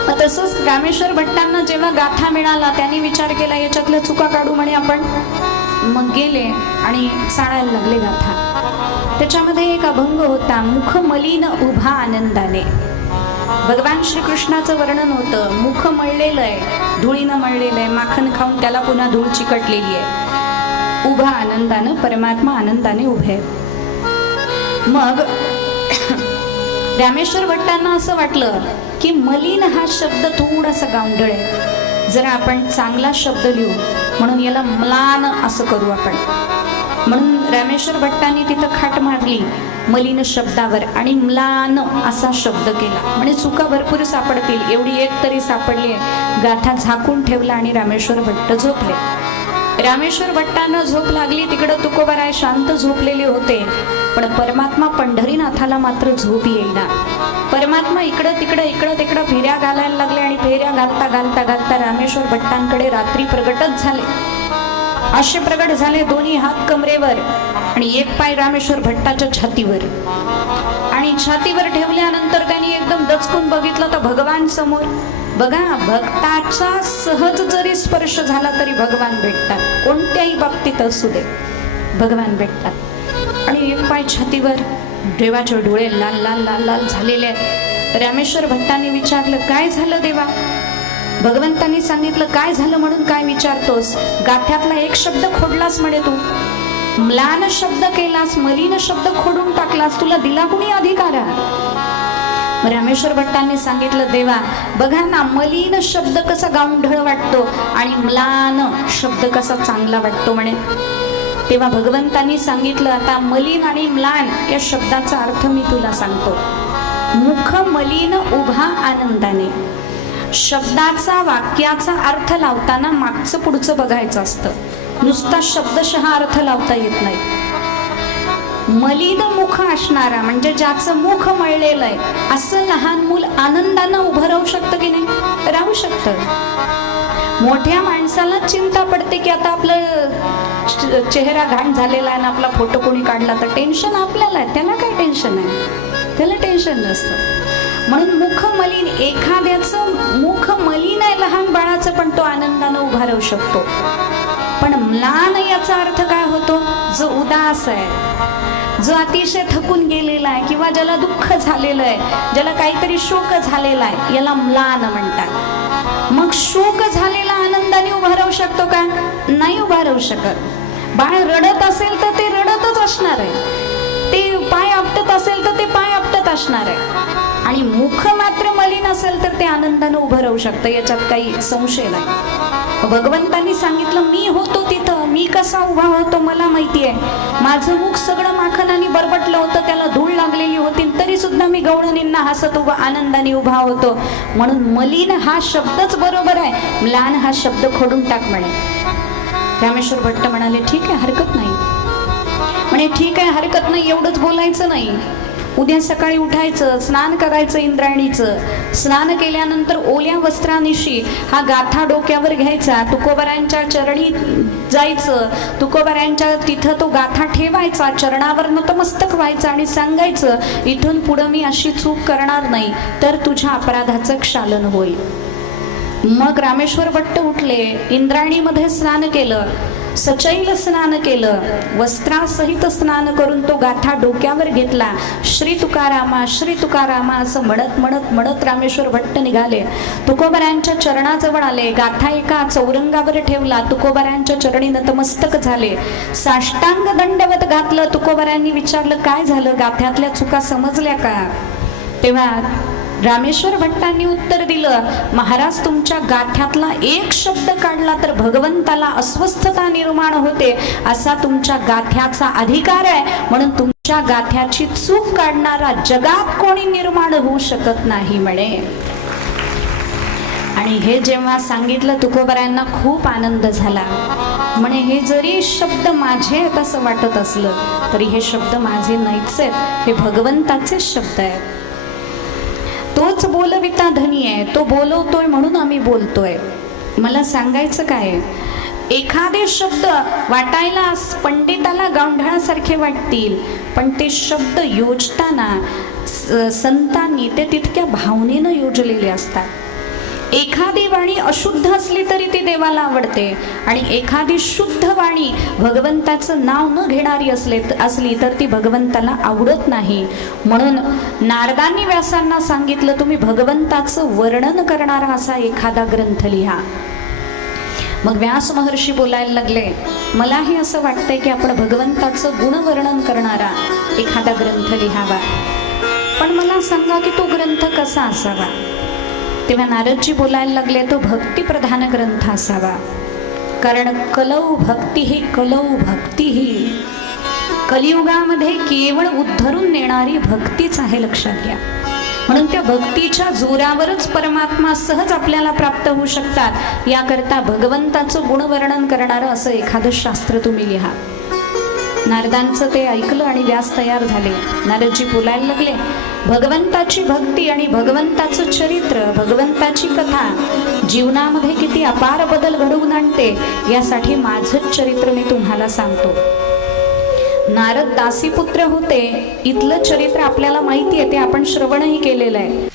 मग तसंच रामेश्वर भट्टांना जेव्हा गाथा मिळाला त्यांनी विचार केला याच्यातल्या चुका काढू म्हणे आपण. मग गेले आणि सांडायला लागले गाथा. त्याच्यामध्ये एक अभंग होता, मुख मलिन उभा आनंदाने. भगवान श्रीकृष्णाचं वर्णन होतं, मुख मळलेलं आहे, धुळीनं मळलेलं आहे, माखन खाऊन त्याला पुन्हा धूळ चिकटलेली आहे. उभा आनंदानं, परमात्मा आनंदाने उभे. मग रामेश्वर भट्टांना असं वाटलं की मलिन हा शब्द थोडासा गावंढळ आहे, जरा आपण चांगला शब्द लिहू म्हणून याला म्लान असं करू आपण. म्हणून रामेश्वर भट्टांनी तिथं खाट मारली मलिन शब्दावर आणि म्लान असा शब्द केला. म्हणजे चुका भरपूर सापडतील, एवढी एक तरी सापडली. गाथा झाकून ठेवला आणि रामेश्वर भट्ट झोपले. रामेश्वर भट्टांना झोप लागली, तिकडं तुकोबाराय शांत झोपलेले होते, पण परमात्मा पंढरीनाथाला मात्र झोप येईना. परमात्मा इकडं तिकडं फेऱ्या घालायला लागले आणि फेऱ्या घालता घालता घालता रामेश्वर भट्टांकडे रात्री प्रगटच झाले. असे प्रगट झाले, दोन्ही हात कमरेवर आणि एक पाय रामेश्वर भट्टाच्या छातीवर. आणि छातीवर ठेवल्यानंतर त्यांनी एकदम दचकून बघितलं तर भगवान समोर. बघा, भक्ताचा सहज जरी स्पर्श झाला तरी भगवान भेटतात, कोणत्याही बाबतीत असू दे भगवान भेटतात. आणि एक पाय छातीवर, देवाचे डोळे लाल लाल लाल लाल झालेले आहेत. रामेश्वर भट्टांनी विचारलं काय झालं देवा. भगवंतांनी सांगितलं काय झालं म्हणून काय विचारतोस, गाथ्यातला एक शब्द खोडलास म्हणे तू, म्लान शब्द केलास, मलिन शब्द खोडून टाकलास, तुला दिला कुणी अधिकार. रामेश्वर भट्टांनी सांगितलं देवा बघा ना, मलिन शब्द कसा गावंढळ वाटतो आणि म्लान शब्द कसा चांगला वाटतो म्हणे. तेव्हा भगवंतांनी सांगितलं आता मलिन आणि म्लान या शब्दाचा अर्थ मी तुला सांगतो. मुख मलिन उभा आनंदाने. शब्दाचा वाक्याचा अर्थ लावताना मागचं पुढचं बघायचं असतं, नुसता शब्दशः अर्थ लावता येत नाही. मलिन मुख असणारा म्हणजे ज्याचं मुख मळलेलं आहे असं लहान मूल आनंदानं उभं राहू शकतं की नाही, राहू शकतं. मोठ्या माणसाला चिंता पडते की आता आपलं चेहरा घाण झालेला आहे ना, आपला फोटो कोणी काढला तर टेन्शन आपल्याला आहे, त्याला काय टेन्शन आहे, त्याला टेन्शन नसतं. म्हणून मुख मलिन, एखाद्याचं मुख मलिन आहे लहान बाळाचं पण तो आनंदानं उभा राहू शकतो. पण म्लान याचा अर्थ काय होतो, जो उदास आहे, जो अतिशय थकून गेलेला आहे किंवा ज्याला दुःख झालेलं आहे, ज्याला काहीतरी शोक झालेला आहे, याला म्लान म्हणतात. मग शोक झालेला आनंदाने उभा राहू शकतो का, नाही उभा राहू शकत. बाळ रडत असेल तर ते रडतच असणार आहे, ते पाय आपटत असेल तर ते पाय आपटत असणार आहे. आणि मुख मात्र मलिन असेल तर ते आनंदानं उभं राहू शकतं, याच्यात काही संशय नाही. भगवंतांनी सांगितलं मी होतो तिथं, मी कसा उभा होतो मला माहिती आहे. माझं मुख सगळं माखनाने बरबटलं होतं, त्याला धूळ लागलेली होती, तरी सुद्धा मी गवळणींना हसत उभा आनंदाने उभा होतो. म्हणून मलिन हा शब्दच बरोबर आहे, म्लान हा शब्द खोडून टाक म्हणे. रामेश्वर भट्ट म्हणाले ठीक आहे, हरकत नाही. म्हणे ठीक आहे, हरकत नाही, एवढंच बोलायचं नाही. उद्या सकाळी उठायचं, स्नान करायचं इंद्रायणीचं. स्नान केल्यानंतर ओल्या वस्त्रानिशी हा गाथा डोक्यावर घ्यायचा, तुकोबारायांच्या चरणी जायचं, तुकोबारायांच्या तिथं तो गाथा ठेवायचा, चरणावर नतमस्तक व्हायचं आणि सांगायचं, इथून पुढं मी अशी चूक करणार नाही, तर तुझ्या अपराधाचं क्षालन होईल. मग रामेश्वर भट्ट उठले, इंद्रायणीमध्ये स्नान केलं, सचैल स्नान केलं, वस्त्रासहित स्नान करून तो गाथा डोक्यावर घेतला. श्री तुकारामा, श्री तुकारामा असं म्हणत म्हणत म्हणत रामेश्वर भट्ट निघाले. तुकोबारायांच्या चरणाजवळ आले, गाथा एका चौरंगावर ठेवला, तुकोबारायांच्या चरणी नतमस्तक झाले, साष्टांग दंडवत घातलं. तुकोबारायांनी विचारलं, काय झालं, गाथ्यातल्या चुका समजल्या का? तेव्हा रामेश्वर भट्टांनी उत्तर दिलं, महाराज तुमच्या गाथ्यातला एक शब्द काढला तर भगवंताला अस्वस्थता निर्माण होते, असा तुमच्या गाथ्याचा अधिकार आहे, म्हणून तुमच्या गाथ्याची चूक काढणारा जगात कोणी निर्माण होऊ शकत नाही म्हणे. आणि हे जेव्हा सांगितलं तुकोबारायांना खूप आनंद झाला. म्हणे हे जरी शब्द माझे आहेत असं वाटत असलं तरी हे शब्द माझे नाहीच आहेत, हे भगवंताचे शब्द आहेत. तोच बोलविता धनी आहे, तो बोलवतोय म्हणून आम्ही बोलतोय. मला सांगायचं काय, एखादे शब्द वाटायला पंडिताला गांढळासारखे वाटतील, पण ते शब्द योजताना संतांनी ते तितक्या भावनेनं योजलेले असतात. एखादी वाणी अशुद्ध असली तरी ती देवाला आवडते, आणि एखादी शुद्ध वाणी भगवंताचं नाव न घेणारी असली तर ती भगवंताला आवडत नाही. म्हणून नारदांनी व्यासांना सांगितलं, तुम्ही भगवंताचं वर्णन करणारा असा एखादा ग्रंथ लिहा. मग व्यास महर्षी बोलायला लागले, मलाही असं वाटतंय की आपण भगवंताचं गुणवर्णन करणारा एखादा ग्रंथ लिहावा, पण मला सांगा की तो ग्रंथ कसा असावा. तेव्हा नारदजी बोलायला लागले, तो भक्तिप्रधान ग्रंथ असावा, कारण कलौ भक्ती ही, कलौ भक्ती ही कलियुगामध्ये केवळ उद्धरून नेणारी भक्तीच आहे, लक्षात घ्या. म्हणून त्या भक्तीच्या जोरावरच परमात्मा सहज आपल्याला प्राप्त होऊ शकतात. याकरता भगवंताचं गुणवर्णन करणारं असं एखादं शास्त्र तुम्ही लिहा. नारदांचं ते ऐकलं आणि व्यास तयार झाले. नारदजी बोलायला लागले, भगवंताची भक्ती आणि भगवंताचं चरित्र, भगवंताची कथा जीवनामध्ये किती अपार बदल घडवून आणते, यासाठी माझंच चरित्र मी तुम्हाला सांगतो. नारद दासीपुत्र होते, इथलं चरित्र आपल्याला माहिती आहे, ते आपण श्रवणही केलेलं आहे.